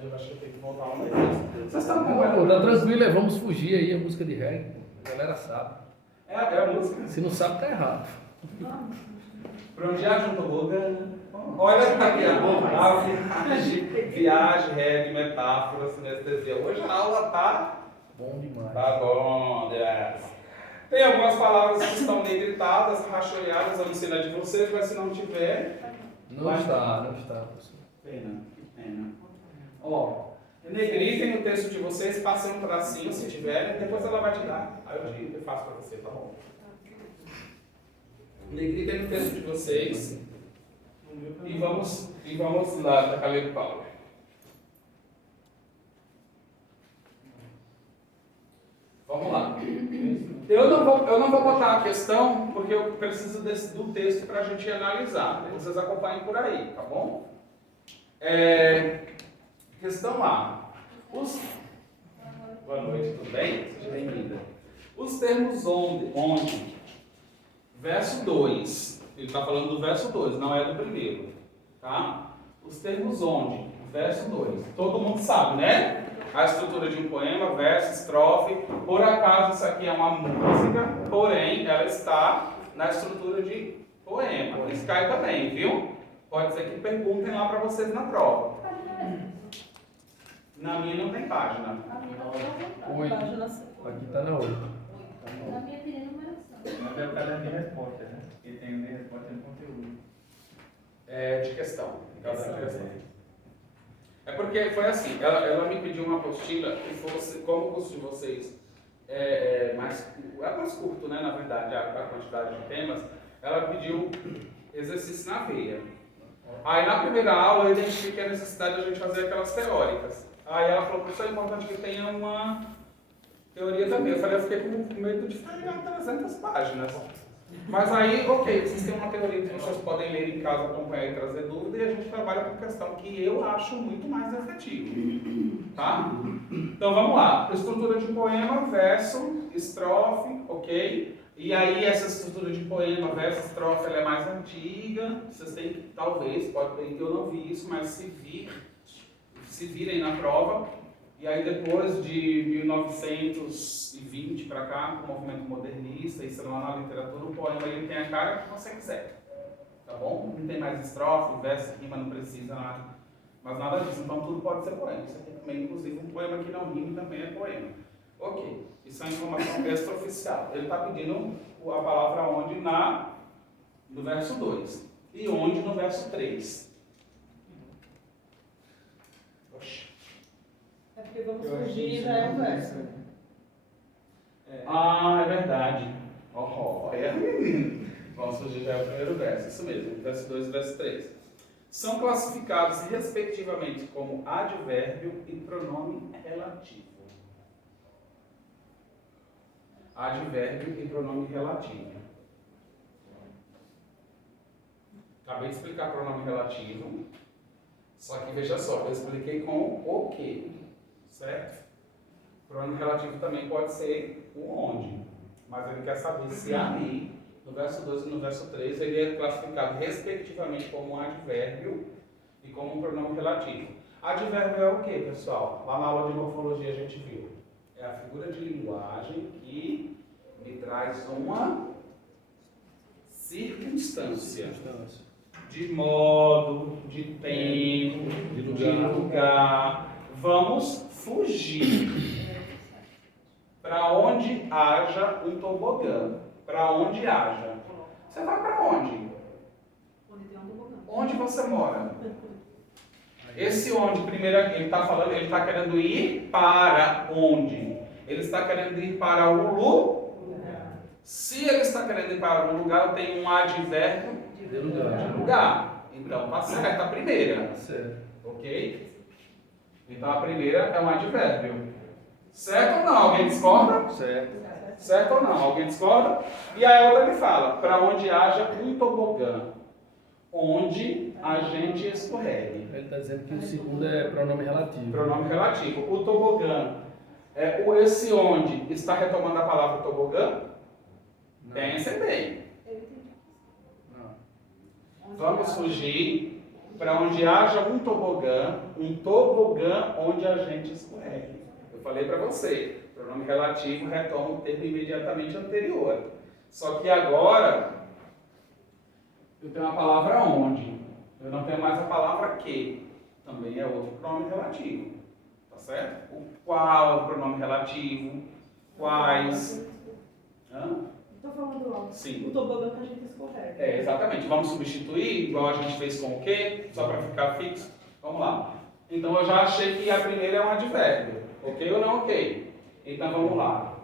Eu acho que eu tenho que voltar uma vez. Vocês estão acompanhando? Tá tranquilo, vamos fugir aí a música de reggae. A galera sabe. É a música. Se não sabe, tá errado. Para onde há junto Logan. Olha aqui, a viagem, reggae, metáfora, sinestesia. Hoje a aula tá bom demais. Tá bom, yes. Tem algumas palavras que estão negritadas, rachoeadas, eu não sei de vocês, mas se não tiver... Não está, professor. Pena, que pena. Negritem o texto de vocês, passem um tracinho se tiverem, depois ela vai te dar. Aí eu faço para você, tá bom? Negritem o texto de vocês e vamos lá para Caleb Paulo. Vamos lá. Eu não vou botar a questão porque eu preciso do texto para a gente analisar. Vocês acompanhem por aí, tá bom? Questão A. Boa noite, tudo bem? Seja bem-vinda. Os termos onde. Verso 2. Ele está falando do verso 2, não é do primeiro. Tá? Os termos onde. Verso 2. Todo mundo sabe, né? a estrutura de um poema, verso, estrofe. Por acaso isso aqui é uma música, porém ela está na estrutura de poema. Isso cai também, viu? Pode ser que perguntem lá para vocês na prova. Na minha não tem página. Oito. Página 5. Aqui tá na 8. Na minha tem numeração. Mas é o caderno de resposta, né? E tem o de resposta no conteúdo. É de questão. É porque foi assim, ela me pediu uma apostila que fosse, como o curso de vocês é mais curto, né, na verdade, a quantidade de temas, ela pediu exercício na veia. Aí na primeira aula eu identifiquei a necessidade de a gente fazer aquelas teóricas. Aí ela falou, professor, é importante que tenha uma teoria também. Eu fiquei com medo de pegar 300 páginas. Mas aí, ok, vocês têm uma teoria que vocês podem ler em casa, acompanhar e trazer dúvida, e a gente trabalha com questão que eu acho muito mais efetiva. Tá? Então vamos lá. Estrutura de poema, verso, estrofe, ok? E aí essa estrutura de poema, verso, estrofe, ela é mais antiga. Vocês têm que, talvez, eu não vi isso, mas se virem na prova. E aí depois de 1920 para cá, com o movimento modernista, isso lá na literatura, o poema ele tem a cara que você quiser. Tá bom? Não tem mais estrofe, verso, rima, não precisa nada. Mas nada disso, então tudo pode ser poema. Isso aqui também, inclusive, um poema que não rima também é poema. Ok, isso é uma informação extraoficial. Ele está pedindo a palavra onde no verso 2 e onde no verso 3. Oxi. É porque vamos fugir já é o verso. Ah, é verdade. Olha, menino. Vamos fugir já é o primeiro verso, isso mesmo, verso 2 e verso 3. São classificados respectivamente como advérbio e pronome relativo. Advérbio e pronome relativo. Acabei de explicar pronome relativo, só que veja só, eu expliquei com o que, certo? Pronome relativo também pode ser o onde, mas ele quer saber se ali, no verso 2 e no verso 3, ele é classificado respectivamente como um advérbio e como um pronome relativo. Advérbio é o que, pessoal? Lá na aula de morfologia a gente viu. É a figura de linguagem que me traz uma circunstância de modo, de tempo, de lugar. Vamos fugir para onde haja um tobogã. Para onde haja. Você vai para onde? Onde tem um tobogã. Onde você mora? Esse onde, primeiro, ele está falando, ele está querendo ir para onde? Ele está querendo ir para o lugar. Se ele está querendo ir para um lugar, eu tenho um advérbio De lugar. de lugar. Então, tá certo a primeira. Certo. Ok? Então, a primeira é um advérbio. Certo ou não? Alguém discorda? Certo. Certo ou não? Alguém discorda? E a outra ele fala, para onde haja um tobogã, onde a gente escorregue. Ele está dizendo que o segundo é pronome relativo. Pronome relativo. O tobogã, esse onde está retomando a palavra tobogã? Não. Pensem bem. Não. Vamos fugir para onde haja um tobogã onde a gente escorregue. Eu falei para você, pronome relativo retoma o termo imediatamente anterior. Só que agora eu tenho a palavra onde. Eu não tenho mais a palavra que. Também é outro pronome relativo. Tá certo? O qual é o pronome relativo? Quais? Hã? Estou falando alto. Sim. O tobogã que a gente escorrega. Exatamente. Vamos substituir, igual a gente fez com o que, só para ficar fixo. Vamos lá. Então eu já achei que a primeira é um advérbio. Ok ou não ok? Então vamos lá.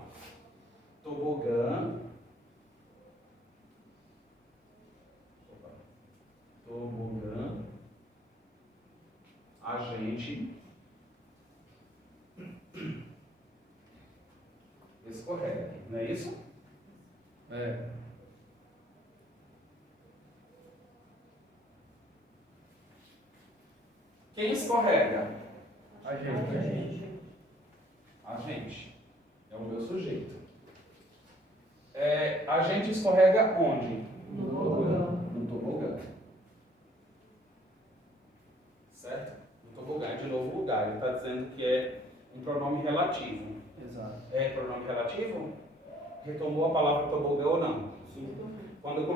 Tobogã. Tobogã. A gente escorrega. Não é isso? É. Quem escorrega? A gente. A gente. É o meu sujeito. A gente escorrega onde? No tobogã. No tobogã. Certo? No tobogã, de novo lugar. Ele está dizendo que Um pronome relativo. Exato. É pronome relativo? Retomou a palavra tobogã ou não? Quando eu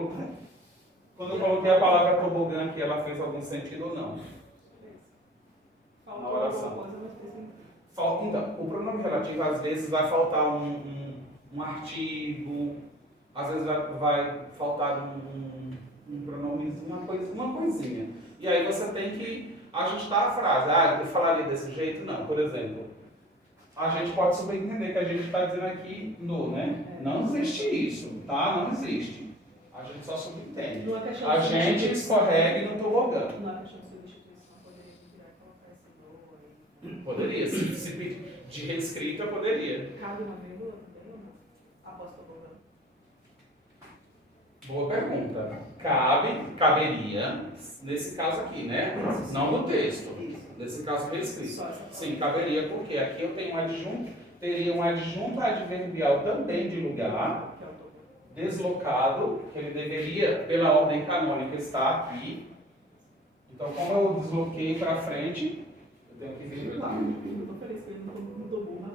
coloquei a palavra tobogã aqui, ela fez algum sentido ou não? Faltou alguma coisa, mas fez Então, o pronome relativo, às vezes, vai faltar um artigo, às vezes vai faltar um pronomezinho, uma coisinha. E aí você tem que ajustar a frase. Ah, eu falaria desse jeito? Não. Por exemplo, a gente pode subentender que a gente está dizendo aqui no, né? Não existe isso, tá? Não existe. A gente só subentende. Numa questão A de gente substituição. escorregue no tobogã. Numa questão de substituição, poderia virar e colocar esse do aí. Poderia. Se pedir de reescrita, poderia. Cabe uma vírgula também ou não? Após tobogã. Boa pergunta. Caberia, nesse caso aqui, né? Não no texto. Nesse caso reescrito. Só essa Sim, caberia, porque aqui eu tenho um adjunto, teria um adjunto adverbial também de lugar, que é o tobogã. deslocado, que ele deveria, pela ordem canônica, estar aqui. Então, como eu desloquei para frente, eu tenho que vir lá. Eu tô feliz que ele não mudou burra.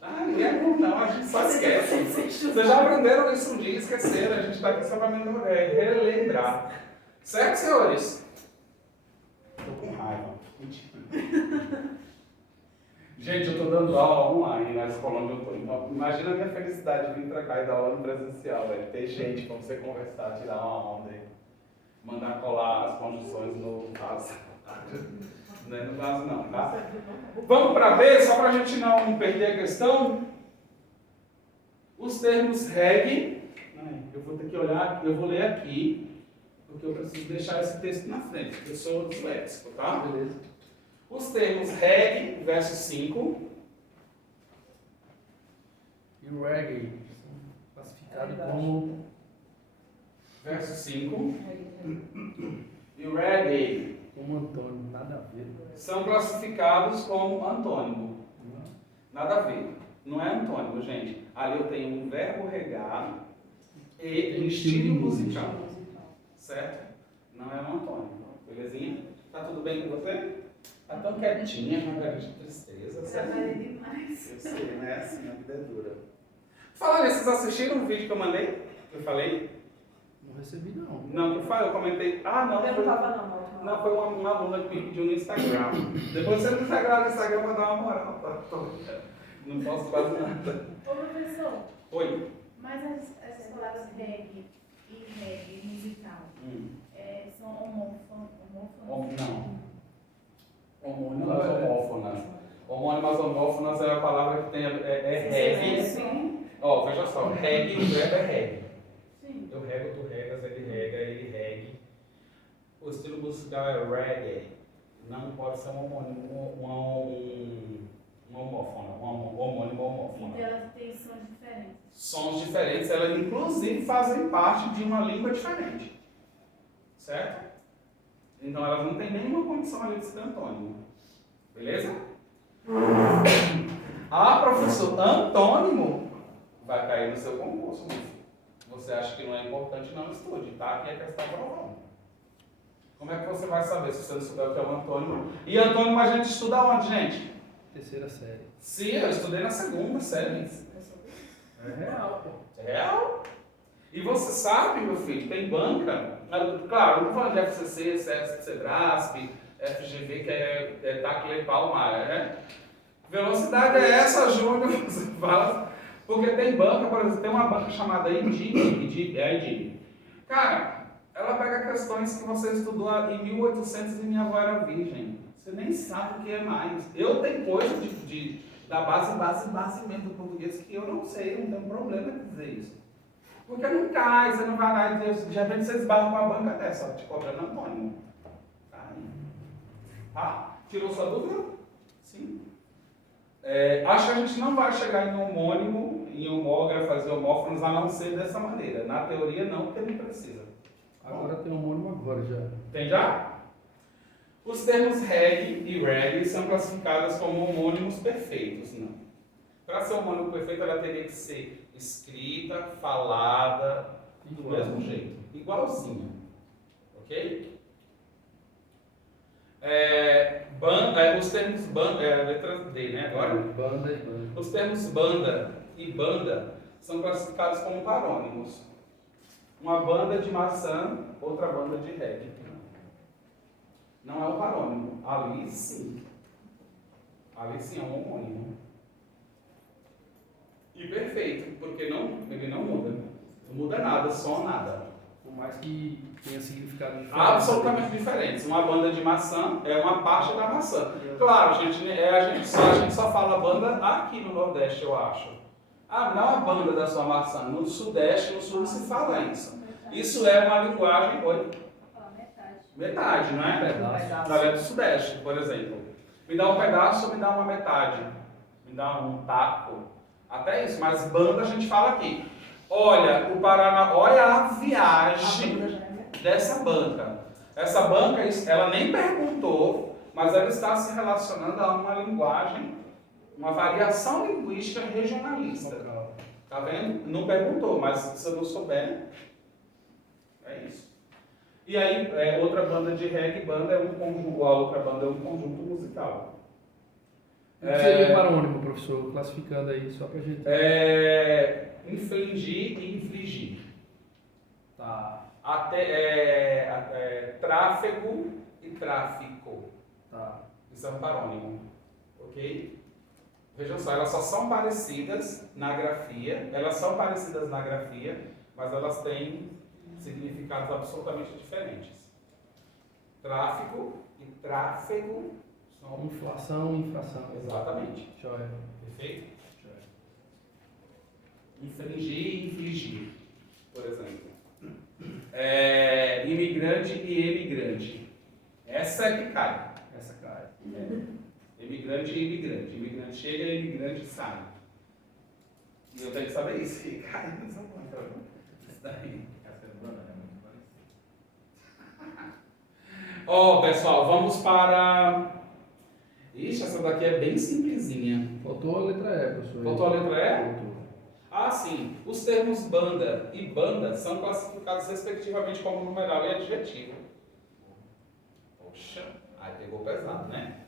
Ah, não é bom não, a gente só esquece. Vocês já aprenderam isso um dia e esqueceram, a gente está aqui só para relembrar. Certo, senhores? Estou com raiva. Gente, eu estou dando aula online na escola onde eu estou. Então, imagina a minha felicidade de vir para cá e dar aula no presencial, velho. Ter gente para você conversar, tirar uma onda, mandar colar as conjunções no vaso. Não é no vaso não, tá? Vamos para B, só para a gente não perder a questão. Os termos reg, eu vou ter que olhar, eu vou ler aqui, porque eu preciso deixar esse texto na frente, porque eu sou disléxico, tá? Beleza. Os termos reg, verso 5. E o reggae, classificado como Verso 5. E o reggae antônimo, nada a ver. são classificados como antônimo. Nada a ver. Não é antônimo, gente. Ali eu tenho um verbo regar e um estilo musical. Certo? Não é um antônimo. Belezinha? Tá tudo bem com você? Tá tão quietinha, uma cara de tristeza. Certo? demais. Eu sei, né? Assim, a vida é dura. Falando nisso, vocês assistiram o vídeo que eu mandei? Que eu falei? Não recebi, não. Não, que eu falei, eu comentei. Ah, não. Eu Foi, não tava não, última não, foi uma aluna que me pediu no Instagram. Depois você no Instagram vou dar uma moral, tá? Não posso quase nada. Ô professor, Oi. mas essas palavras reggae e reggae musical são homófonas? Não. Homônimas homófonas. Homônimas homófonas é a palavra que tem. É reggae. Sim. Ó, veja só, reggae, o verbo é reggae. Sim. Eu rego, tu regas, ele rega, ele regue. O estilo musical é reggae. Não pode ser um homônimo, um homófono, um homônimo homófono. Então elas têm sons diferentes. Sons diferentes, elas inclusive fazem parte de uma língua diferente. Certo? Então elas não têm nenhuma condição ali de ser antônimo. Beleza? Ah, professor, antônimo vai cair no seu concurso, meu filho. Você acha que não é importante, não estude, tá? Aqui é questão provando. Como é que você vai saber se você não souber o que é um antônimo? E antônimo a gente estuda onde, gente? Terceira série. Sim, eu estudei na segunda série. É real, pô. É real. E você sabe, meu filho, tem banca. Claro, não falando de FCC, CEDRASP, FGV, que é Tacler Palmar, né? Velocidade é essa, Júnior, você fala. Porque tem banca, por exemplo, tem uma banca chamada IDIB. Cara, ela pega questões que você estudou em 1800 e minha avó era virgem. Você nem sabe o que é mais. Eu tenho coisa da base mesmo do português que eu não sei, não tenho problema em dizer isso. Porque não cai, você não vai lá e de repente você esbarra com uma banca dessa, te cobrando antônimo. Tá aí. Ah, tirou sua dúvida? Sim. Acho que a gente não vai chegar em homônimo, em homógrafas e homófonos, a não ser dessa maneira. Na teoria não, porque não precisa. Agora tem homônimo agora já. Tem já? Os termos reg e reg são classificados como homônimos perfeitos. Não. Para ser homônimo perfeito, ela teria que ser escrita, falada, do mesmo jeito. Igualzinha. Ok? Os termos banda, é a letra D, né? Agora, Banda e banda. os termos banda e banda são classificados como parônimos. Uma banda de maçã, outra banda de reggae. Não é um parônimo. Ali sim. Ali sim é um homônimo. E perfeito, porque ele não muda. Não muda nada, só nada. Por mais que tenha significado diferente. Absolutamente diferentes. Uma banda de maçã é uma parte da maçã. Claro, gente, a gente só fala banda aqui no Nordeste, eu acho. Ah, não a banda da sua maçã. No Sudeste, no Sul se fala isso. Isso é uma linguagem. Oi? Metade, não é? Através do Sudeste, por exemplo. Me dá um pedaço, me dá uma metade. Me dá um taco. Até isso, mas banda a gente fala aqui. Olha, o Paraná, olha a viagem dessa banca. Essa banca, ela nem perguntou, mas ela está se relacionando a uma linguagem, uma variação linguística regionalista. Tá vendo? Não perguntou, mas se eu não souber, é isso. E aí, outra banda de reggae, banda é um conjunto, a outra banda é um conjunto musical. O que seria parônimo, professor? Classificando aí, só pra gente... Infligir e infligir. Tá. Tráfego e tráfico. Tá. Isso é um parônimo. Ok? Vejam só, elas só são parecidas na grafia. Mas elas têm significados absolutamente diferentes. Tráfico e tráfego são... Inflação e infração. Exatamente. Joia. Perfeito? Joia. Infringir e infligir, por exemplo. Imigrante e emigrante. Essa é que cai. Essa cai. Imigrante e imigrante. Imigrante chega e imigrante sai. E eu tenho que saber isso. E cai nessa banca. Isso daí. Essa é banda, é muito parecida. Pessoal, vamos para... Ixi, essa daqui é bem simplesinha. Faltou a letra E, professor. Faltou a letra E? Faltou. Ah, sim. Os termos banda e banda são classificados respectivamente como numeral e adjetivo. Poxa, aí pegou pesado, né?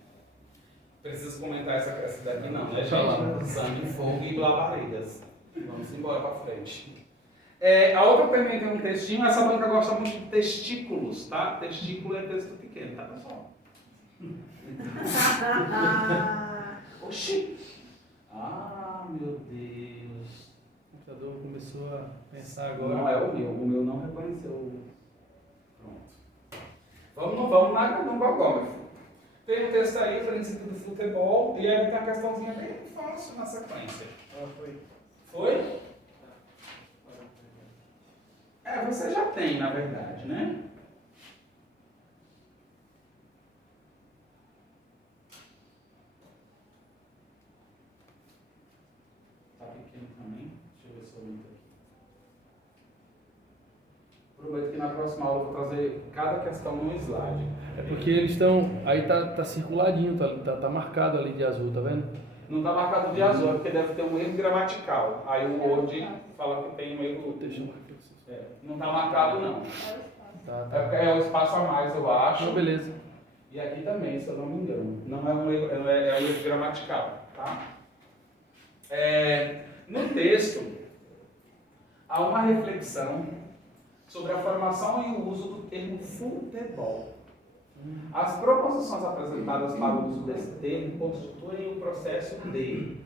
Preciso comentar essa daqui não, né, gente? Sangue, fogo e labaredas. Vamos embora para frente. A outra também tem um textinho. Essa banca gosta muito de testículos, tá? Testículo é texto pequeno, tá, pessoal? Oxi! Ah, meu Deus! O computador começou a pensar agora. Não é o meu não reconheceu. Pronto. Vamos lá no Gogó, meu filho. Tem um texto aí, o princípio do futebol, e aí tem uma questãozinha bem fácil na sequência. Foi? Você já tem, na verdade, né? Tá pequeno também. Deixa eu ver se eu aumento aqui. Prometo que na próxima aula eu vou trazer cada questão num slide. É porque eles estão... Aí tá circuladinho, tá marcado ali de azul, tá vendo? Não está marcado de azul, é porque deve ter um erro gramatical. Aí o Word fala que tem um erro. Não está marcado, não. Tá. É o espaço a mais, eu acho. Então, beleza. E aqui também, se eu não me engano. Não é um erro, é um erro gramatical. Tá? No texto, há uma reflexão sobre a formação e o uso do termo futebol. As proposições apresentadas para o uso desse termo constituem o processo de...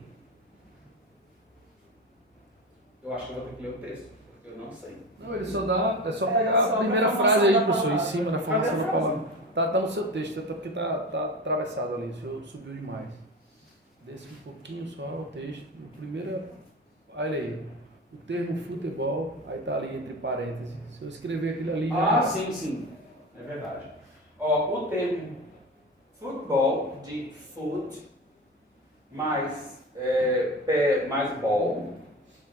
Eu acho que eu vou ter que ler o texto, porque eu não sei. Não, ele só dá... É só pegar só a primeira a frase aí, formação da professor, em palavra. cima da formação da Primeira palavra. Tá no seu texto, até porque tá atravessado ali, o senhor subiu demais. Desce um pouquinho só o texto. O primeiro... Olha aí. O termo futebol, aí tá ali entre parênteses. Se eu escrever aquilo ali... Ah, sim. É verdade. O termo futebol, de foot, mais pé, mais ball,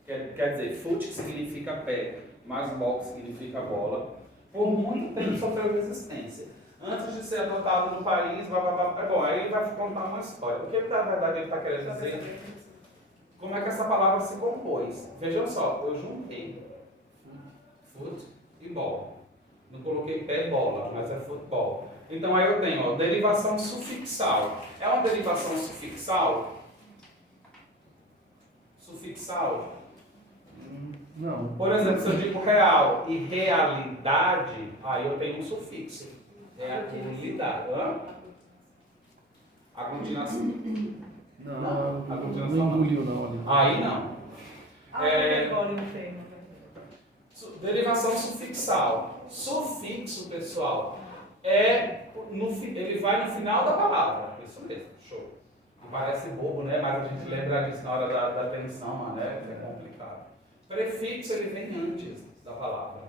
quer dizer, foot que significa pé, mais ball que significa bola, por muito tempo sofreu resistência. Antes de ser adotado no país, aí ele vai contar uma história. O que ele, na verdade, ele está querendo dizer? Como é que essa palavra se compôs? Vejam só, eu juntei foot e ball. Não coloquei pé e bola, mas é futebol. Então aí eu tenho, ó, derivação sufixal. É uma derivação sufixal? Sufixal. Não. Por exemplo, se eu digo real e realidade, aí eu tenho um sufixo. É aglutidade. Hã? Aglutinação. Não, A continuação não não. engoliu não ali. Aí não. Agora no termo. Derivação sufixal. Sufixo, pessoal, ele vai no final da palavra. Isso mesmo, show. Não parece bobo, né? Mas a gente lembra disso na hora da tensão, né? É complicado. Prefixo, ele vem antes da palavra,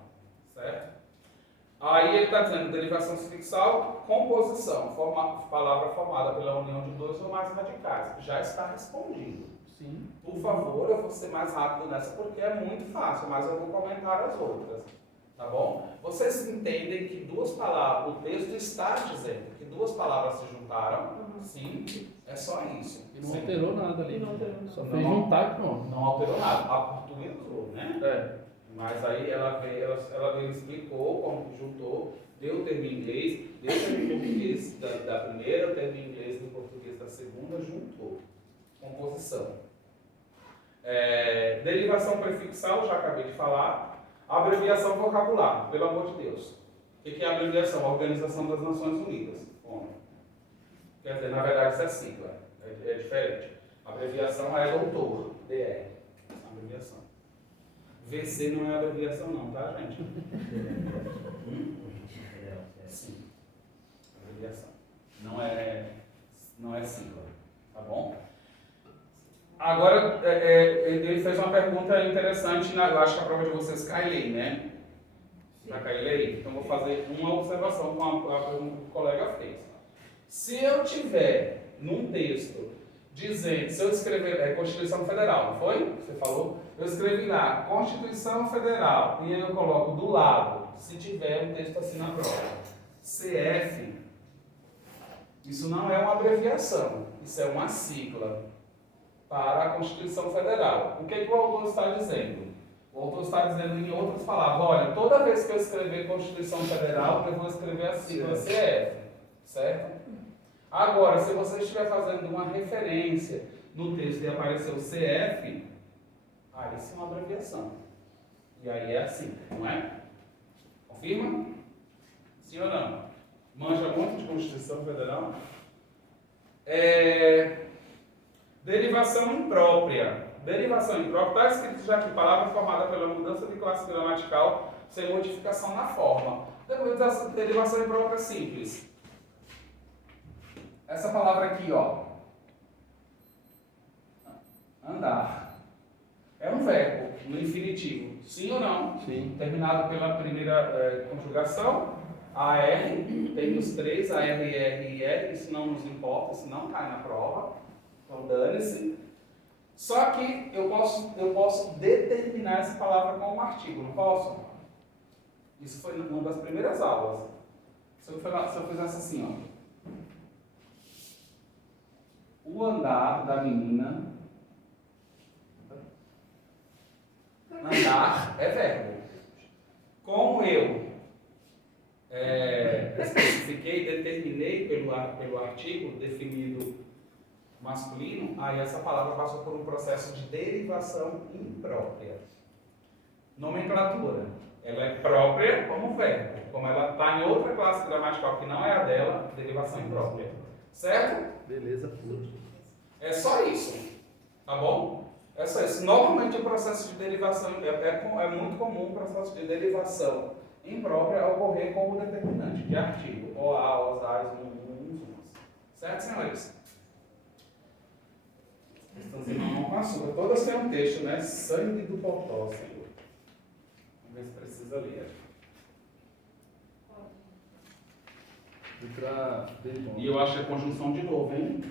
certo? Aí ele está dizendo derivação sufixal, composição, palavra formada pela união de dois ou mais radicais. Já está respondido. Sim. Por favor, eu vou ser mais rápido nessa porque é muito fácil, mas eu vou comentar as outras. Tá bom? Vocês entendem que duas palavras, o texto está dizendo que duas palavras se juntaram? Sim, é só isso. E não Sim. alterou nada ali. Não alterou nada. Só Não. fez juntar e pronto. Não alterou nada. Aportuguesou, né? É. Mas aí ela veio, explicou como que juntou, deu o termo em inglês, deu o termo em português da primeira, o termo em inglês no português da segunda, juntou. Composição. Derivação prefixal, já acabei de falar. Abreviação vocabular, pelo amor de Deus. O que é abreviação? A Organização das Nações Unidas. ONU. Quer dizer, na verdade isso é sigla, é diferente. Abreviação é doutor, DR. Abreviação. VC não é abreviação não, tá, gente? Sim. Abreviação. Não é sigla, tá bom? Agora, ele fez uma pergunta interessante, eu acho que a prova de vocês cai lei, né? Vai cair lei? Então, vou fazer uma observação com a pergunta que o colega fez. Se eu tiver num texto dizendo, se eu escrever, Constituição Federal, não foi? Você falou? Eu escrevi lá, Constituição Federal, e aí eu coloco do lado, se tiver um texto assim na prova, CF, isso não é uma abreviação, isso é uma sigla para a Constituição Federal. O que o autor está dizendo? O autor está dizendo em outras palavras, olha, toda vez que eu escrever Constituição Federal, eu vou escrever a sigla CF, certo? Agora, se você estiver fazendo uma referência no texto e aparecer o CF, aí isso é uma abreviação. E aí é assim, não é? Confirma? Sim ou não? Manja muito de Constituição Federal? Derivação imprópria. Derivação imprópria, está escrito já aqui, palavra formada pela mudança de classe gramatical sem modificação na forma. Derivação imprópria simples. Essa palavra aqui, ó. Andar. É um verbo no infinitivo. Sim ou não? Sim. Terminado pela primeira conjugação. AR, tem os três, AR, R e R. Isso não nos importa, isso não cai na prova. Então, dane-se. Só que eu posso determinar essa palavra com um artigo, não posso? Isso foi uma das primeiras aulas. Se eu fizesse assim, ó. O andar da menina. Andar é verbo. Como eu especifiquei, determinei pelo artigo definido masculino, aí essa palavra passou por um processo de derivação imprópria. Nomenclatura. Ela é própria como verbo. Como ela está em outra classe gramatical que não é a dela, derivação imprópria. Certo? Beleza, pura. É só isso. Tá bom? É só isso. Normalmente o processo de derivação, é muito comum o processo de derivação imprópria ocorrer como determinante de artigo. OA, OSAs, uns. Certo, senhores? Estão dizendo mão com açúcar. Todas têm um texto, né? Sangue do Potó, Senhor. Vamos ver se precisa ler. E eu acho que é conjunção de novo, hein?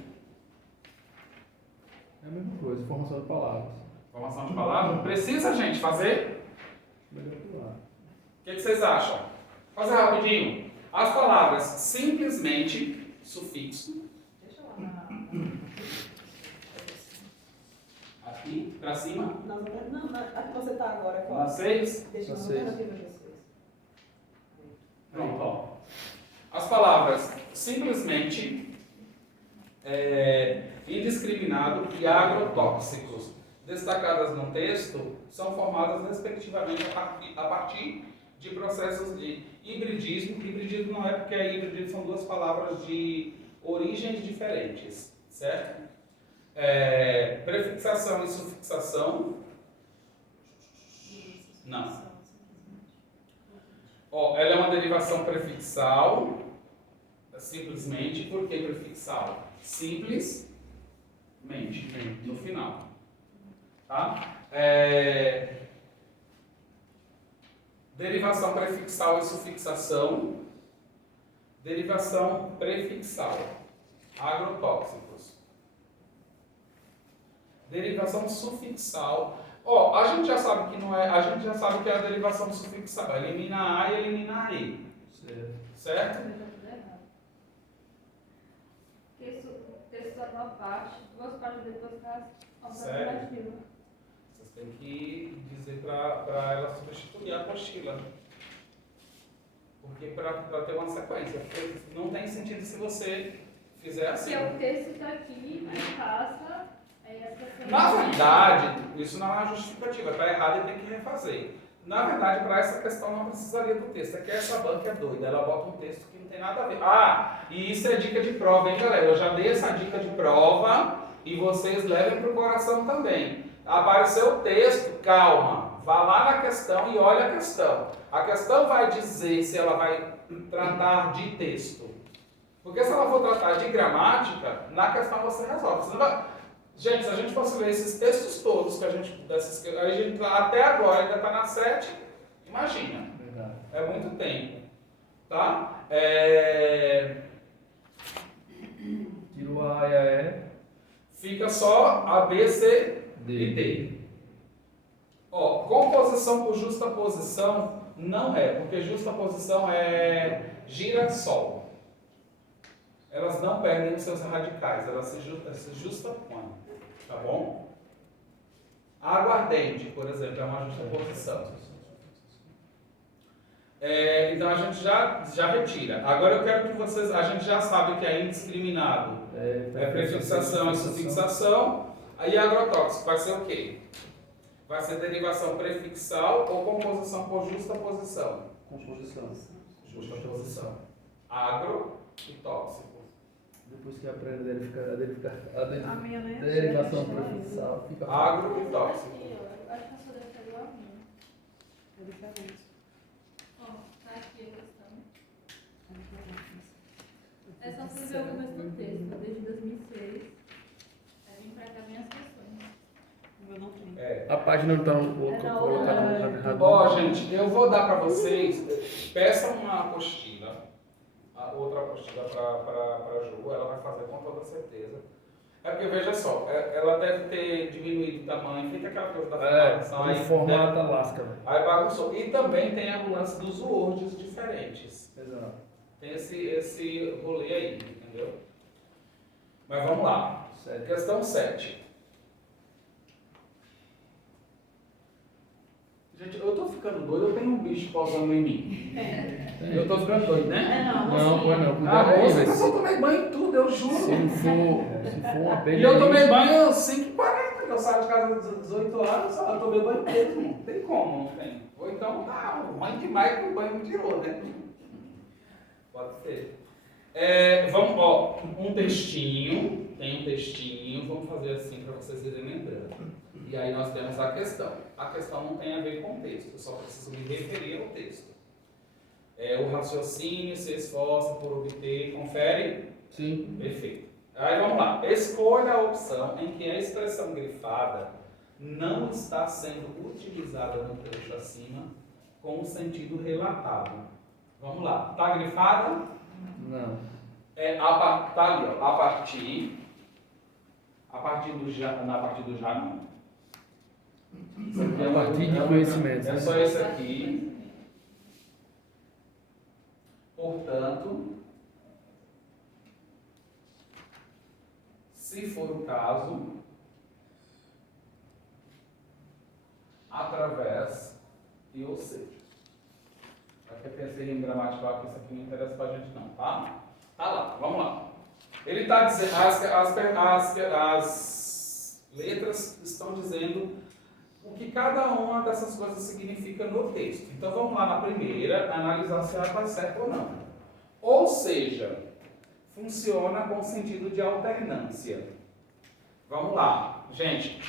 É a mesma coisa, formação de palavras. Formação de palavra? Precisa, gente, fazer? Melhor pular. O que vocês acham? Fazer rapidinho. As palavras simplesmente, sufixo, Deixa lá na... aqui, pra cima, Não, aqui você está agora. na 6. Deixa Na na seis. alternativa de vocês. Pronto, ó. As palavras simplesmente, indiscriminado e agrotóxicos, destacadas no texto, são formadas respectivamente a partir de processos de hibridismo. Hibridismo não é porque hibridismo são duas palavras de origens diferentes, certo? Prefixação e sufixação. Não. Ó, ela é uma derivação prefixal, simplesmente. Por que prefixal? Simplesmente, no final. Tá? Derivação prefixal e sufixação. Derivação prefixal, agrotóxicos. Derivação sufixal. Ó, a gente já sabe que não é, a gente já sabe que é a derivação sufixal. Elimina a e elimina a e. Certo? Tá tudo errado. Texto só uma parte, duas partes depois está alternativa. Vocês têm que dizer para ela substituir a apostila. Porque para ter uma sequência. Porque não tem sentido se você fizer assim. Se o texto está aqui, aí passa, aí as pessoas... Na verdade, isso não é uma justificativa. Está errado e tem que refazer. Na verdade, para essa questão não precisaria do texto. É que essa banca é doida. Ela bota um texto que não tem nada a ver. Ah, e isso é dica de prova, hein, galera? Eu já dei essa dica de prova e vocês levem para o coração também. Apareceu o texto, calma. Vá lá na questão e olha a questão. A questão vai dizer se ela vai tratar de texto. Porque se ela for tratar de gramática, na questão você resolve. Você não vai... Gente, se a gente fosse ler esses textos todos que a gente pudesse... A gente até agora ainda está na 7, imagina. Verdade. É muito tempo. Tá? Tirou a A e a E. Fica só A, B, C e D. Ó, composição por justa posição não é, porque justa posição é girassol. Elas não perdem os seus radicais, elas se justapõem, tá bom? Aguardente, por exemplo, é uma justa posição. Então a gente já retira. Agora eu quero que vocês, a gente já sabe que é indiscriminado, é prefixação e sufixação, aí agrotóxico vai ser o quê? Vai ser derivação prefixal ou composição por justa posição? Composição. Justa posição. Agro e tóxico. Depois que aprende a A minha, né? derivação prefixal, fica Agro e tóxico. Acho que a sua deve ser igual a minha. É diferente. Ó, tá aqui a questão. É só você ver o começo do texto, desde 2006. Aí vem pra cá minhas questões. Eu não tenho. A página não está colocada no lugar errado. Ó, gente, eu vou dar para vocês, peçam uma apostila, a outra apostila para a Ju, ela vai fazer com toda certeza. É porque, veja só, ela deve ter diminuído o tamanho, fica aquela coisa da formatação aí. O formato lasca, velho. Aí bagunçou. E também tem o lance dos words diferentes. Exato. Tem esse rolê aí, entendeu? Mas vamos lá. Sério. Questão 7. Gente, eu tô ficando doido, eu tenho um bicho posando em mim. Eu tô ficando doido, né? Não, foi não. Ah, Cuidado aí, moça, velho. eu tomei banho e tudo, eu juro. Se for uma abelha. E eu tomei aí, banho às 5h40, que eu saio de casa às 18 horas, eu tomei banho mesmo. Não tem como, não tem. Ou então, ruim demais que o banho me tirou, né? Pode ser. Vamos, ó, um textinho, tem um textinho, vamos fazer assim para vocês irem lembrando. E aí nós temos a questão. A questão não tem a ver com o texto, eu só preciso me referir ao texto. O raciocínio se esforça por obter, confere? Sim. Perfeito. Aí vamos lá. Escolha a opção em que a expressão grifada não está sendo utilizada no trecho acima com o sentido relatado. Vamos lá. Está grifada? Não. Tá ali, ó. A partir do já não. Isso aqui A partir de conhecimentos. É só esse aqui. Portanto, se for o caso, através e ou seja. Aqui eu pensei em gramatical, que isso aqui não interessa pra gente não, tá? Tá lá, vamos lá. Ele está dizendo, as letras estão dizendo o que cada uma dessas coisas significa no texto. Então vamos lá na primeira, analisar se ela está certa ou não. Ou seja, funciona com sentido de alternância. Vamos lá, gente.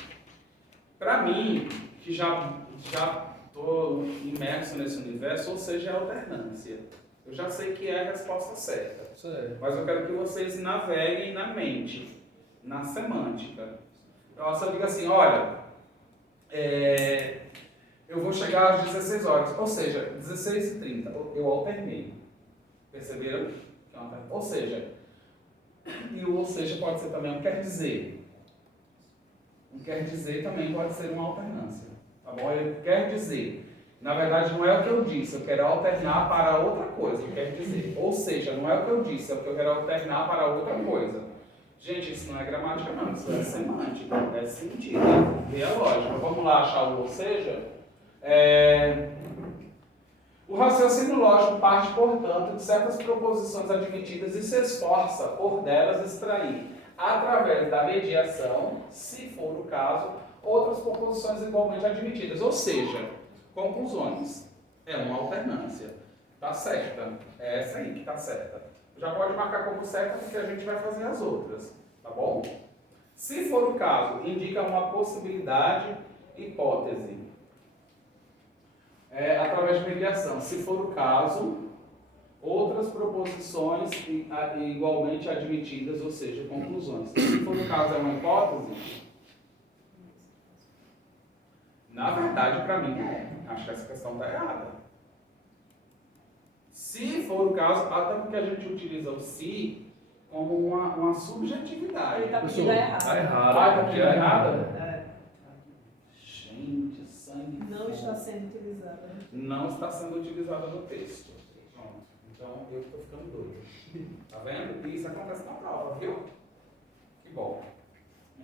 Para mim, que já estou imerso nesse universo, ou seja, é alternância. Eu já sei que é a resposta certa. Certo. Mas eu quero que vocês naveguem na mente, na semântica. Então, se eu digo assim, olha, eu vou chegar às 16 horas, ou seja, 16h30, eu alternei. Perceberam? Ou seja, e o ou seja pode ser também um quer dizer. Um quer dizer também pode ser uma alternância. Tá bom? Ele quer dizer. Na verdade, não é o que eu disse, eu quero alternar para outra coisa, quer dizer. Ou seja, não é o que eu disse, é o que eu quero alternar para outra coisa. Gente, isso não é gramática não, isso é semântica, é sentido, é lógica. Vamos lá achar o ou seja. O raciocínio lógico parte, portanto, de certas proposições admitidas e se esforça por delas extrair, através da mediação, se for o caso, outras proposições igualmente admitidas. Ou seja, conclusões. É uma alternância. Está certa. É essa aí que está certa. Já pode marcar como certa porque a gente vai fazer as outras. Tá bom? Se for o caso, indica uma possibilidade, hipótese. Através de mediação. Se for o caso, outras proposições igualmente admitidas, ou seja, conclusões. Se for o caso, é uma hipótese. Na verdade, para mim, acho que essa questão está errada. Se for o caso, até porque a gente utiliza o se como uma subjetividade. Ele está Professor, pedindo errado. tá errado. Ah, tá pedindo errado? É, Gente, sangue. não está sendo utilizada. Não está sendo utilizada no texto. Pronto. Então, eu estou ficando doido. Tá vendo? E isso acontece na prova, viu? Que bom.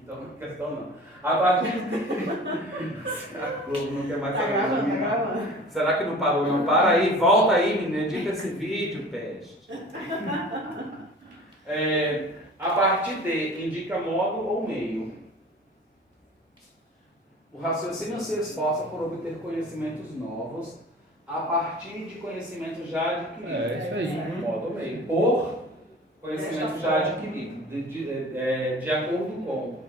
Então, não é questão não. Agora, a Globo não quer mais Tá saber gravando, de mim, tá não. gravando. Será que não parou? Não, para aí, volta aí, menina, edita esse vídeo, peste. A partir de indica modo ou meio. O raciocínio se esforça por obter conhecimentos novos a partir de conhecimentos já adquiridos. É isso aí. Modo ou meio. Por conhecimento já adquirido. De acordo com.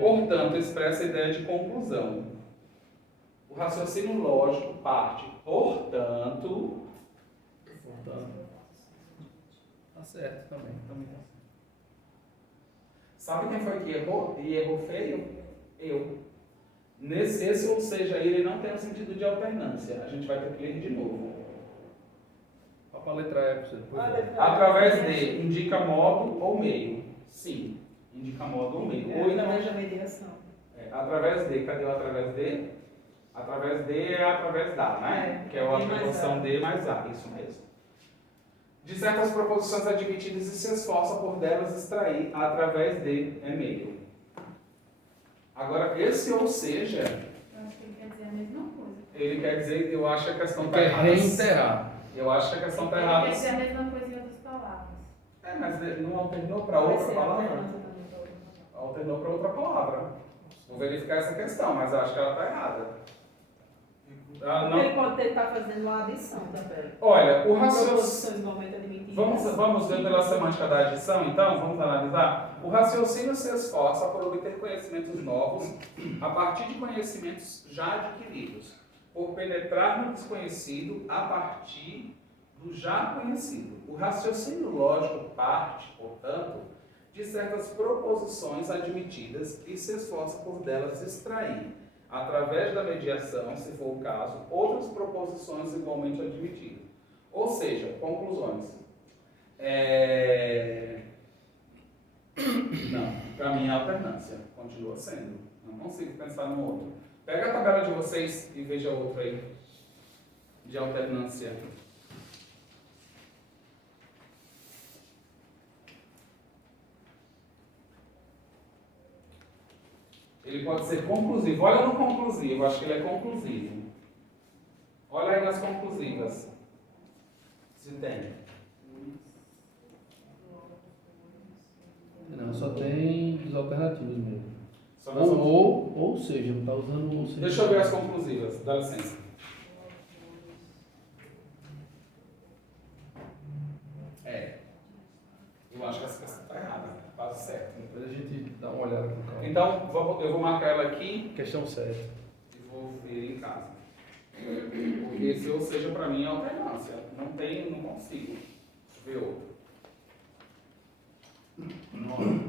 Portanto, expressa a ideia de conclusão. O raciocínio lógico parte, portanto. Tá certo também. Sabe quem foi que errou? E errou feio? Eu. Esse ou seja, ele não tem um sentido de alternância. A gente vai ter que ler de novo. Para a letra E, professor. Depois A vai. letra- Através de indica modo ou meio. Sim, indica modo ou meio. Ou então, Através da mediação. através de, cadê o através de? Através de é através da, né? Que é a D mais preposição A. de mais a, isso mesmo. De certas proposições admitidas e se esforça por delas extrair através de é meio. Agora, esse ou seja, Eu acho que ele quer dizer a mesma coisa. ele quer dizer, eu acho que a questão está Quer errada. reenterrar. Eu acho que a questão está Ele errada. quer dizer a mesma coisa em outras palavras. Mas ele não alternou para Vai outra ser palavra? alternância também para outra palavra. Alternou para outra palavra. Vou verificar essa questão, mas eu acho que ela está errada. Porque ele pode estar fazendo uma adição também. Olha, o raciocínio. Proposições igualmente admitidas. Vamos ver pela semântica da adição, então? Vamos analisar? O raciocínio se esforça por obter conhecimentos novos a partir de conhecimentos já adquiridos, por penetrar no desconhecido a partir do já conhecido. O raciocínio lógico parte, portanto, de certas proposições admitidas e se esforça por delas extrair, através da mediação, se for o caso, outras proposições igualmente admitidas. Ou seja, conclusões. Não, para mim é alternância, continua sendo. Não consigo pensar no outro. Pega a tabela de vocês e veja outro aí, de alternância. Ele pode ser conclusivo. Olha no conclusivo, acho que ele é conclusivo. Olha aí nas conclusivas. só tem os alternativos mesmo. Só das Ou seja, não está usando o ou seja. Deixa eu ver as conclusivas, dá licença. Eu acho que essa questão está errada, quase certo. Depois a gente dá uma olhada com calma. Então, eu vou marcar ela aqui Questão 7. e vou ver em casa. Porque esse ou seja, para mim, é alternância. Não consigo ver outro. 9.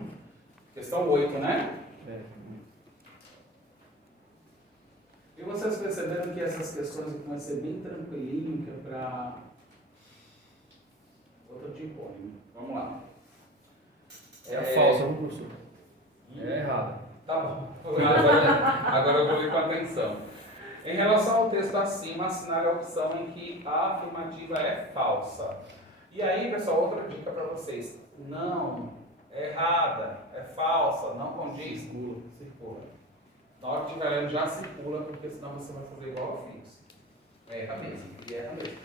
Questão 8, né? É. E vocês perceberam que essas questões aqui vão ser bem tranquilinhas, que é para outra tipo. Vamos lá. É a falsa, não, professor? É errada. Tá bom. Agora eu vou ler com atenção. Em relação ao texto acima, assinale a opção em que a afirmativa é falsa. E aí, pessoal, outra dica para vocês. Não, é errada, é falsa, não condiz. Circula. Na hora que estiver lendo, já circula, porque senão você vai fazer igual ao fixo. Erra mesmo, e erra mesmo.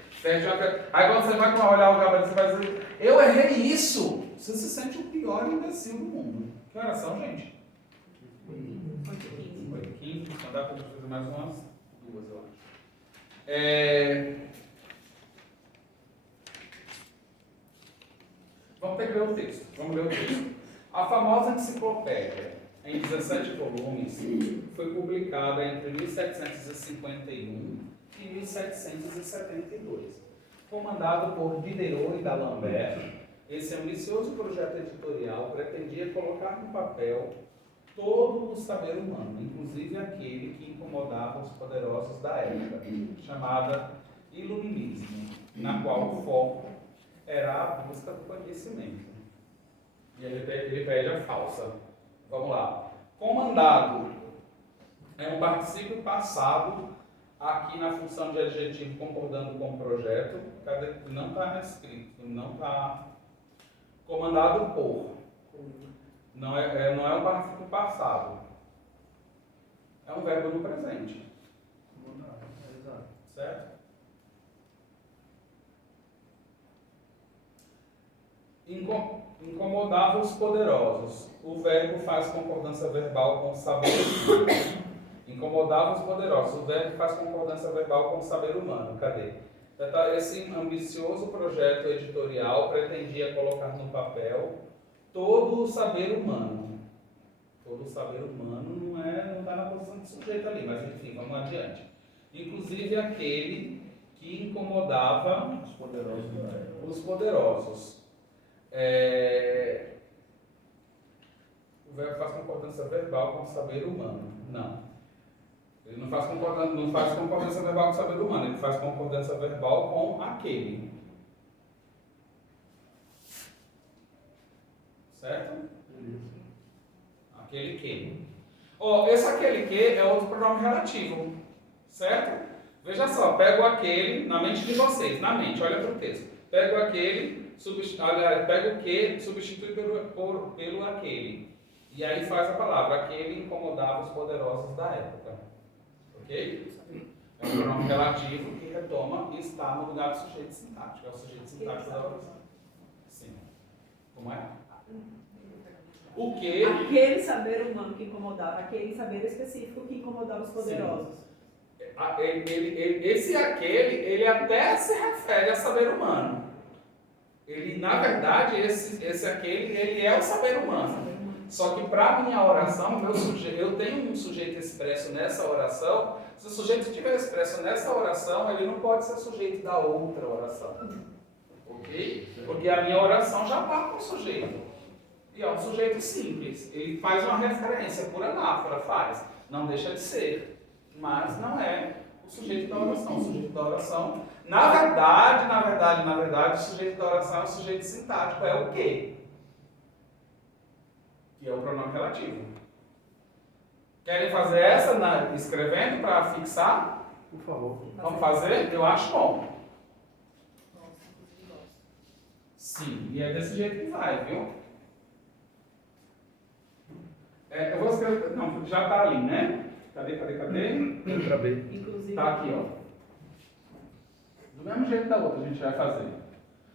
Aí quando você vai olhar o gabarito, você vai dizer, eu errei isso! Você se sente o pior imbecil do mundo. Que horas são, gente? 8h15. Então dá para fazer mais umas 2, eu acho. Vamos ter que ler o texto. Vamos ler o texto. A famosa enciclopédia, em 17 volumes, foi publicada entre 1751 e 1772. Comandado por Diderot e d'Alembert, esse ambicioso projeto editorial pretendia colocar no papel todo o saber humano, inclusive aquele que incomodava os poderosos da época, chamada Iluminismo, na qual o foco era a busca do conhecimento. E ele pede a falsa. Vamos lá. Comandado é um particípio passado aqui na função de adjetivo concordando com o projeto. Não está escrito, não está comandado por. Não é um particípio passado. É um verbo no presente. Certo? Incomodava os poderosos. O verbo faz concordância verbal com o saber humano. Incomodava os poderosos. O verbo faz concordância verbal com o saber humano. Cadê? Esse ambicioso projeto editorial pretendia colocar no papel todo o saber humano. Todo o saber humano não está na posição de sujeito ali, mas enfim, vamos adiante. Inclusive aquele que incomodava os poderosos. O verbo faz concordância verbal com o saber humano. Não. Ele não faz concordância verbal com o saber humano, ele faz concordância verbal com aquele. Certo? Aquele que. Esse aquele que é outro pronome relativo. Certo? Veja só, pego aquele na mente de vocês, na mente, olha para o texto. Pego aquele, pego o que, substitui pelo aquele. E aí faz a palavra, aquele incomodava os poderosos da época. Ok? É um pronome relativo que retoma e está no lugar do sujeito sintático. É o sujeito sintático da oração. Sim. Como é? O que? Aquele saber humano que incomodava, aquele saber específico que incomodava os poderosos. Esse aquele, ele até se refere a saber humano. Ele, na verdade, esse aquele, ele é o saber humano. Só que para a minha oração, eu tenho um sujeito expresso nessa oração. Se o sujeito estiver expresso nessa oração, ele não pode ser sujeito da outra oração. Ok? Porque a minha oração já está com o sujeito. E é um sujeito simples. Ele faz uma referência, por anáfora faz. Não deixa de ser. Mas não é o sujeito da oração. O sujeito da oração, na verdade, o sujeito da oração é o sujeito sintático. É o quê? Que é o pronome relativo. Querem fazer essa escrevendo para fixar? Por favor. Vamos fazer? Eu acho bom. Sim, e é desse jeito que vai, viu? Eu vou escrever. Não, já está ali, né? Cadê? Letra B. Inclusive. Está aqui, ó. Do mesmo jeito da outra a gente vai fazer.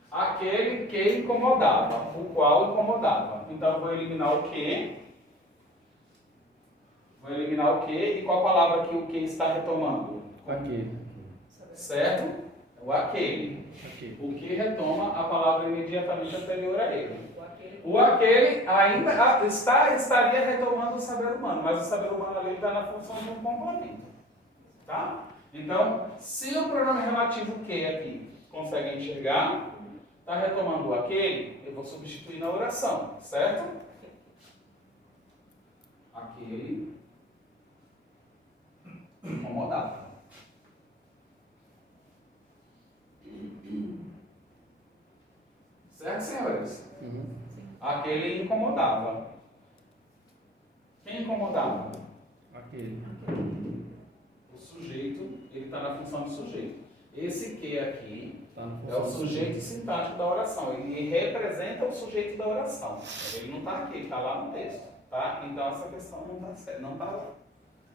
Aquele que incomodava, o qual incomodava. Então eu vou eliminar o que. Vou eliminar o que e qual palavra que o que está retomando? Aquele. Certo? O aquele. Aquele. O que retoma a palavra imediatamente anterior a ele. O aquele. O aquele ainda estaria retomando o saber humano, mas o saber humano ali está na função de um complemento. Tá? Então, se o pronome relativo que aqui consegue enxergar, está retomando o aquele, eu vou substituir na oração, certo? Aquele incomodava. Certo, senhores? Uhum. Aquele incomodava. Quem incomodava? Aquele. O sujeito, ele está na função do sujeito. Esse que aqui Tá no é o sujeito sintático da oração. Ele representa o sujeito da oração. Ele não está aqui, ele está lá no texto. Tá? Então essa questão não está certa.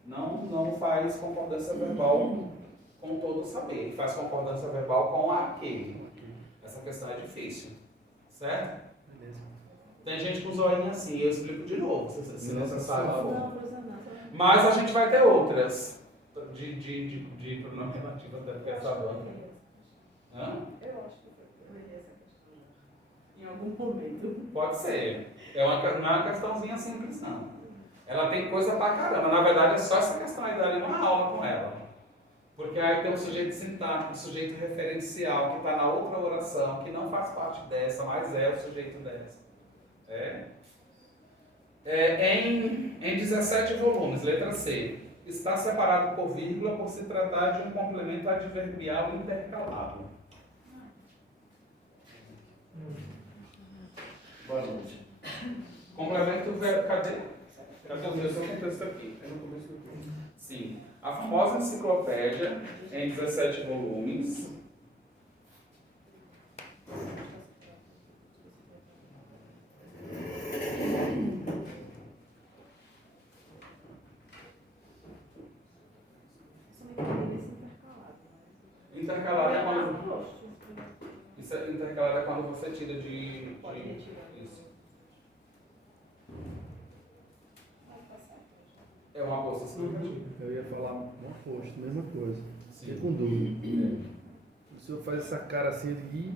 Não faz concordância verbal com todo o saber. Ele faz concordância verbal com aquele. Essa questão é difícil. Certo? Beleza. Tem gente com zoinho assim, eu explico de novo, se necessário for. Não, professor, não. Mas a gente vai ter outras de pronome relativo até porque essa banda. Hã? Eu acho que eu errei essa questão. Em algum momento. Pode ser. Não é uma questãozinha simples, não. Ela tem coisa pra caramba. Na verdade, é só essa questão aí dali uma aula com ela. Porque aí tem o sujeito sintático, o sujeito referencial, que está na outra oração, que não faz parte dessa, mas é o sujeito dessa. Em 17 volumes, letra C. Está separado por vírgula por se tratar de um complemento adverbial intercalado. Boa noite. Complemento verbo. Cadê? Cadê o meu contexto aqui? É no começo do texto. Sim. A famosa enciclopédia, em 17 volumes. Intercalado é quando. Isso é intercalado é quando você tira de. Isso. É uma bolsa explicativa. Eu ia falar um oposto, mesma coisa. Fiquei Sim. com dúvida. O senhor faz essa cara assim de.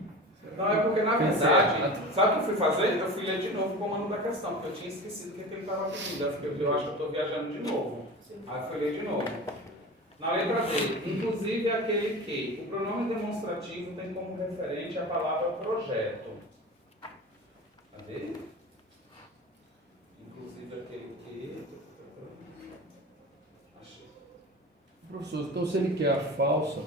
Não, é porque na verdade, sabe o que eu fui fazer? Eu fui ler de novo o comando da questão, porque eu tinha esquecido o que ele estava pedindo. Eu acho que eu estou viajando de novo. Aí eu fui ler de novo. Na letra D, inclusive aquele que. O pronome demonstrativo tem como referente a palavra projeto. Cadê? Inclusive aquele que. Achei. Professor, então se ele quer a falsa,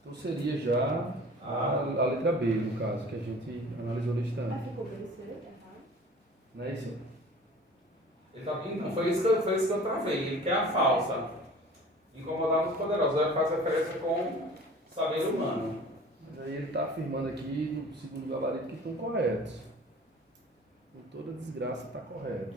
então seria já a letra B, no caso, que a gente analisou no instante. Mas ficou bem errado. Não é isso? Então, foi isso que eu travei. Ele quer a falsa. Incomodar os poderosos. Aí faz referência com saber humano. Mas aí ele está afirmando aqui, no segundo gabarito, que estão corretos. Com toda desgraça está correto.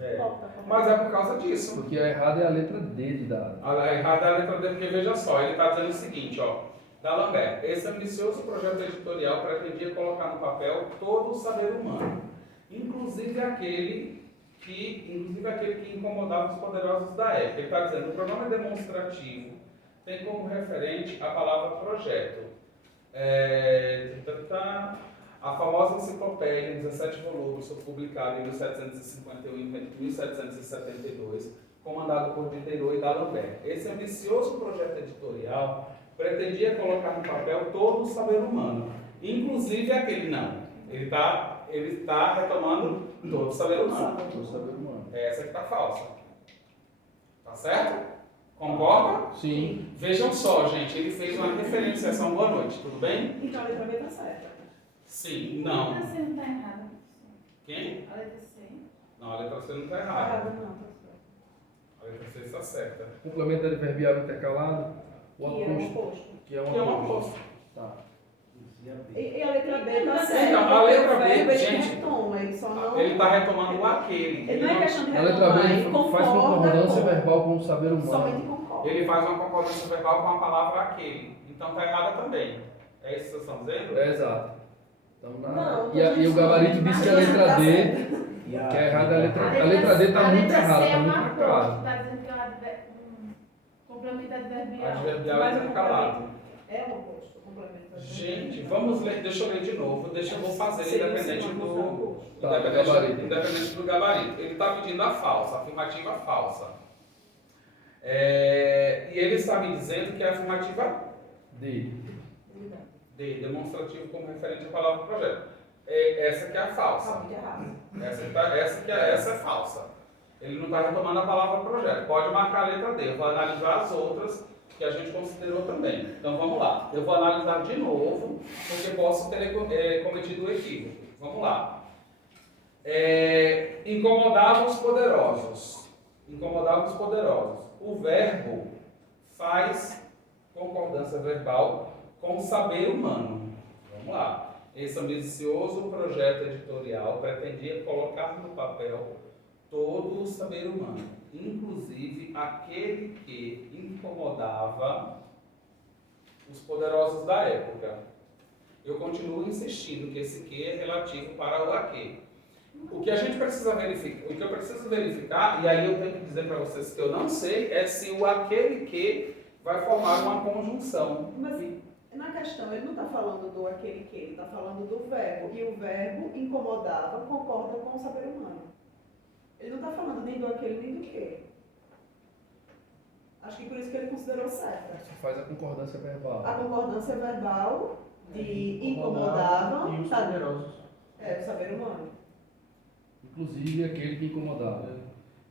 Mas é por causa disso. Porque a errada é a letra D de dado. A errada é a letra D, porque veja só, ele está dizendo o seguinte, ó. D'Alembert, esse ambicioso projeto editorial pretendia colocar no papel todo o saber humano, inclusive aquele que incomodava os poderosos da época. Ele está dizendo, o pronome demonstrativo tem como referente a palavra projeto. A famosa enciclopédia, em 17 volumes, foi publicada em 1751 e 1772, comandado por Diderot e D'Alembert. Esse ambicioso projeto editorial pretendia colocar no papel todo o saber humano, inclusive aquele não. Ele está retomando todo o saber humano. Todo o saber humano. Essa que está falsa. Tá certo? Concorda? Sim. Vejam só, gente, ele fez uma referenciação. Boa noite, tudo bem? Então a letra B está certa. Sim, A não. letra C não está errada. Quem? A letra C. Não, a letra C não está Errado errada. não, professor. A letra C está certa. Complemento adverbial intercalado. O Que é o oposto. oposto. Que é Que é um um oposto. oposto. Tá. E a letra B está certa. Então, a letra porque o B, verbo, ele gente, retoma, ele só não... Ele está retomando o aquele. Ele não é questão de A letra retomar, B ele faz concordância concorda verbal com o saber com... humano. Somente concorda. Ele faz uma concordância verbal com a palavra aquele. Então está errada também. É isso que vocês estão dizendo? É exato. Então, Não, e o gabarito diz que a letra D, que é errada, a letra D está muito errada, está muito marcada. Está dizendo que é complemento adverbial. Adverbial Mas o intercalado. É um oposto, o complemento. Gente, vamos ler, deixa eu ler de novo, eu vou fazer independente do, Tá, gabarito. independente do gabarito. Ele está pedindo a falsa, a afirmativa falsa. E ele está me dizendo que é a afirmativa D. D, demonstrativo como referente à palavra projeto. Essa que é a Tá falsa. muito errado. Essa é falsa. Ele não está retomando a palavra projeto. Pode marcar a letra D. Eu vou analisar as outras que a gente considerou também. Então vamos lá. Eu vou analisar de novo, porque posso ter cometido o equívoco. Vamos lá. Incomodava os poderosos. Incomodava os poderosos. O verbo faz concordância verbal com o saber humano. Vamos lá. Esse ambicioso projeto editorial pretendia colocar no papel todo o saber humano, inclusive aquele que incomodava os poderosos da época. Eu continuo insistindo que esse que é relativo para o aquele. O que a gente precisa verificar, o que eu preciso verificar, e aí eu tenho que dizer para vocês que eu não sei, é se o aquele que vai formar uma conjunção. Mas na questão, ele não está falando do aquele que, ele está falando do verbo. E o verbo incomodava, concorda com o saber humano. Ele não está falando nem do aquele nem do que. Acho que por isso que ele considerou certa. Você faz a concordância verbal. A concordância verbal de incomodava, E os tá? poderosos. É, o saber humano. Inclusive aquele que incomodava.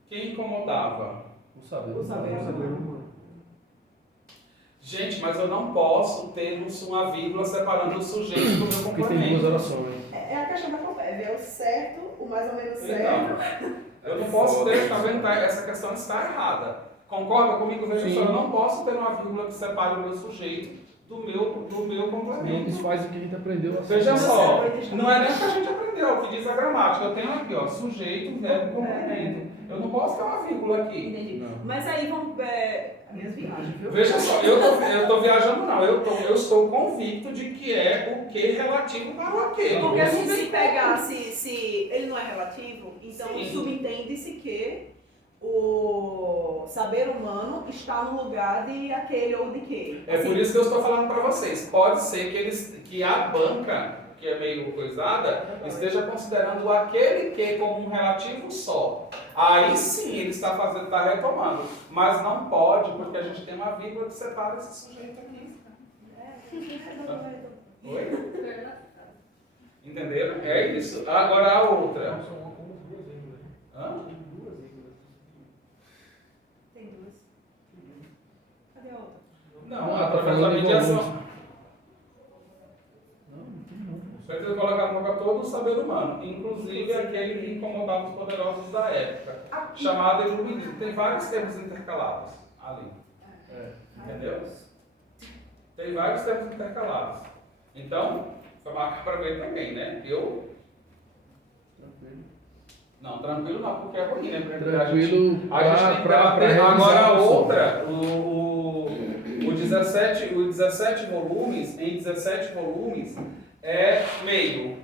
Quem incomodava? O saber. O saber humano. Gente, mas eu não posso ter uma vírgula separando o sujeito do meu Porque tem duas complemento. orações. É a questão da conversa. É o certo, o mais ou menos certo. Então, eu não posso ter, tá vendo? Essa questão está errada. Concorda comigo? Veja Sim. só, eu não posso ter uma vírgula que separe o meu sujeito do meu complemento. Eles fazem o que a gente aprendeu. Veja só, não é nem o que a gente aprendeu, o que diz a gramática. Eu tenho aqui, ó, sujeito, verbo, complemento. Eu não posso ter uma vírgula aqui. Entendi. Não. Mas aí vamos. Minhas viagens, viu? Veja só, eu tô viajando não, eu estou convicto de que é o que relativo para o aquele. Porque a gente se pegasse, se ele não é relativo, então Sim. subentende-se que o saber humano está no lugar de aquele ou de que. É por isso que eu estou falando para vocês. Pode ser que a banca, que é meio coisada, esteja considerando aquele que como um relativo só. Aí sim ele está retomando. Mas não pode, porque a gente tem uma vírgula que separa esse sujeito aqui. Oi? Entenderam? É isso. Agora a outra. São como duas vírgulas. Hã? Tem duas vírgulas. Tem duas. Cadê a outra? Não, tá através da falando de mediação. volumes. Não tem não. Precisa colocar no mapa todo o saber humano, inclusive aquele que incomodava os poderosos da época, chamado iluminismo. Tem vários termos intercalados ali, entendeu? Tem vários termos intercalados. Então, foi marcar para ver também, né? Não, tranquilo não, porque é ruim, né? Porque Tranquilo a gente tem que pra debater. revisar Agora a a opção. outra, o 17 volumes, em 17 volumes, é meio.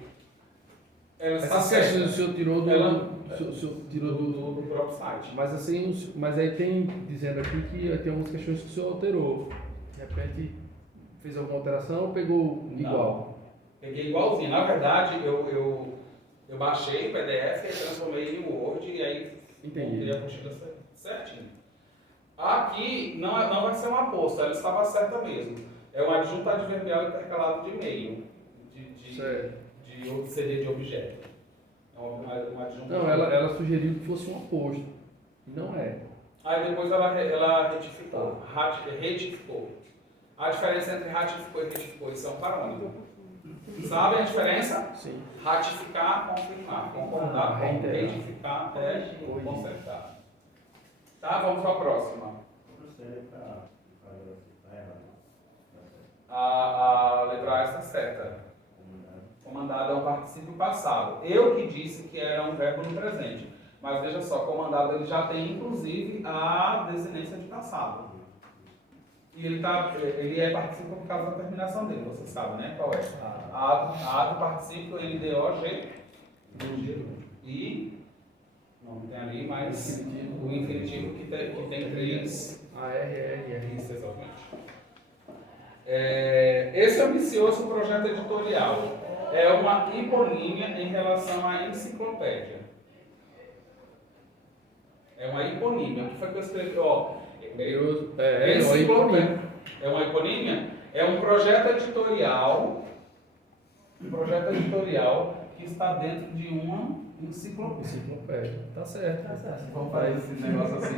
Ela está Essas questões certa. o senhor tirou do. Ela- O senhor tirou do. do próprio site. Mas assim, mas aí tem dizendo aqui que tem algumas questões que o senhor alterou. De repente fez alguma alteração ou pegou igual? Peguei igualzinho. Na verdade, eu baixei o PDF e transformei em Word e aí Entendi. montei a apostila certinho. Aqui não vai ser uma aposta, ela estava certa mesmo. É um adjunto adverbial intercalado de meio, Certo. de CD de objeto. É um adjunto. Não, ela sugeriu que fosse um oposto. E não é. Aí depois ela retificou. Retificou. A diferença entre ratificou e retificou, isso é um parâmetro. Sabe a diferença? Sim. Ratificar, confirmar. Concordar, reiterar. retificar, consertar. Tá, vamos para a próxima. A letra A está certa. Comandado é um particípio passado. Eu que disse que era um verbo no presente. Mas veja só, comandado ele já tem inclusive a desinência de passado. E ele é participo por causa da terminação dele, você sabe, né? Qual é? A do participo, LDOG e não tem ali, mas o infinitivo que tem 3 ARRR. isso, exatamente. Esse ambicioso projeto editorial é uma hiponímia em relação à enciclopédia. É uma hiponímia. O que foi que eu escrevi? Enciclopédia. É uma hiponímia? É um projeto editorial que está dentro de uma enciclopédia. Enciclopédia. Tá certo. Tá certo. Vamos fazer esse negócio assim.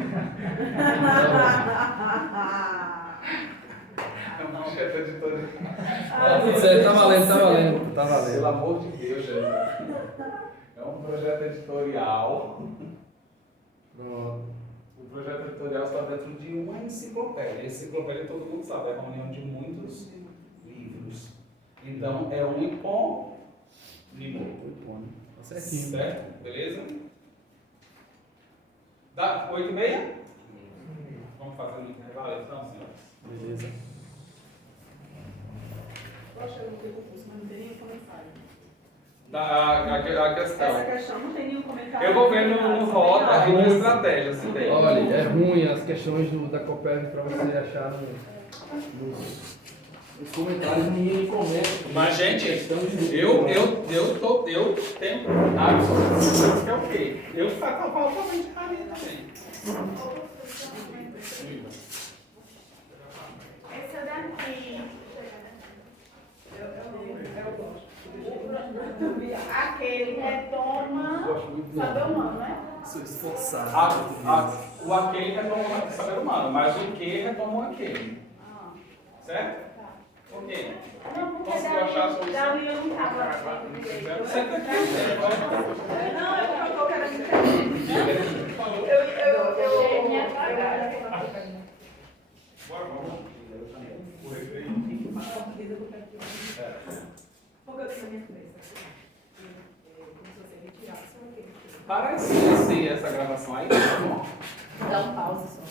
É um projeto editorial. Tudo certo, tá valendo. Pelo amor de Deus, Jesus. É um projeto editorial. Pronto. O projeto editorial está dentro de uma enciclopédia. A enciclopédia todo mundo sabe, é a reunião de muitos livros. Então é um hipônimo. Tá certinho. Certo? Beleza? Dá 8h30? Vamos fazer um intervalo então, senhores? Beleza. Poxa, eu não tenho concurso, mas não tem nenhum comentário. A questão. Essa questão não tem nenhum comentário. Eu vou ver no rota e no estratégia, se tem. Olha, é ruim as questões da Copérnico para você achar nos comentários, ninguém comenta. Mas, gente, eu tenho absolutamente que é o quê? Eu faço totalmente raria também. Essa daqui. Eu gosto. Aquele retoma saber humano, né? Sou esforçado. O aquele retoma o saber humano, mas o que retoma o aquele. Certo? Tá. Por quê? Não, porque Conseguiu achar a solução? dali eu não estava direito. Senta aqui, né? Não, é porque eu tô querendo entender. Eu me atrapalho. Bora, vamos. Parece sim essa gravação aí, tá bom? Dá um pause só.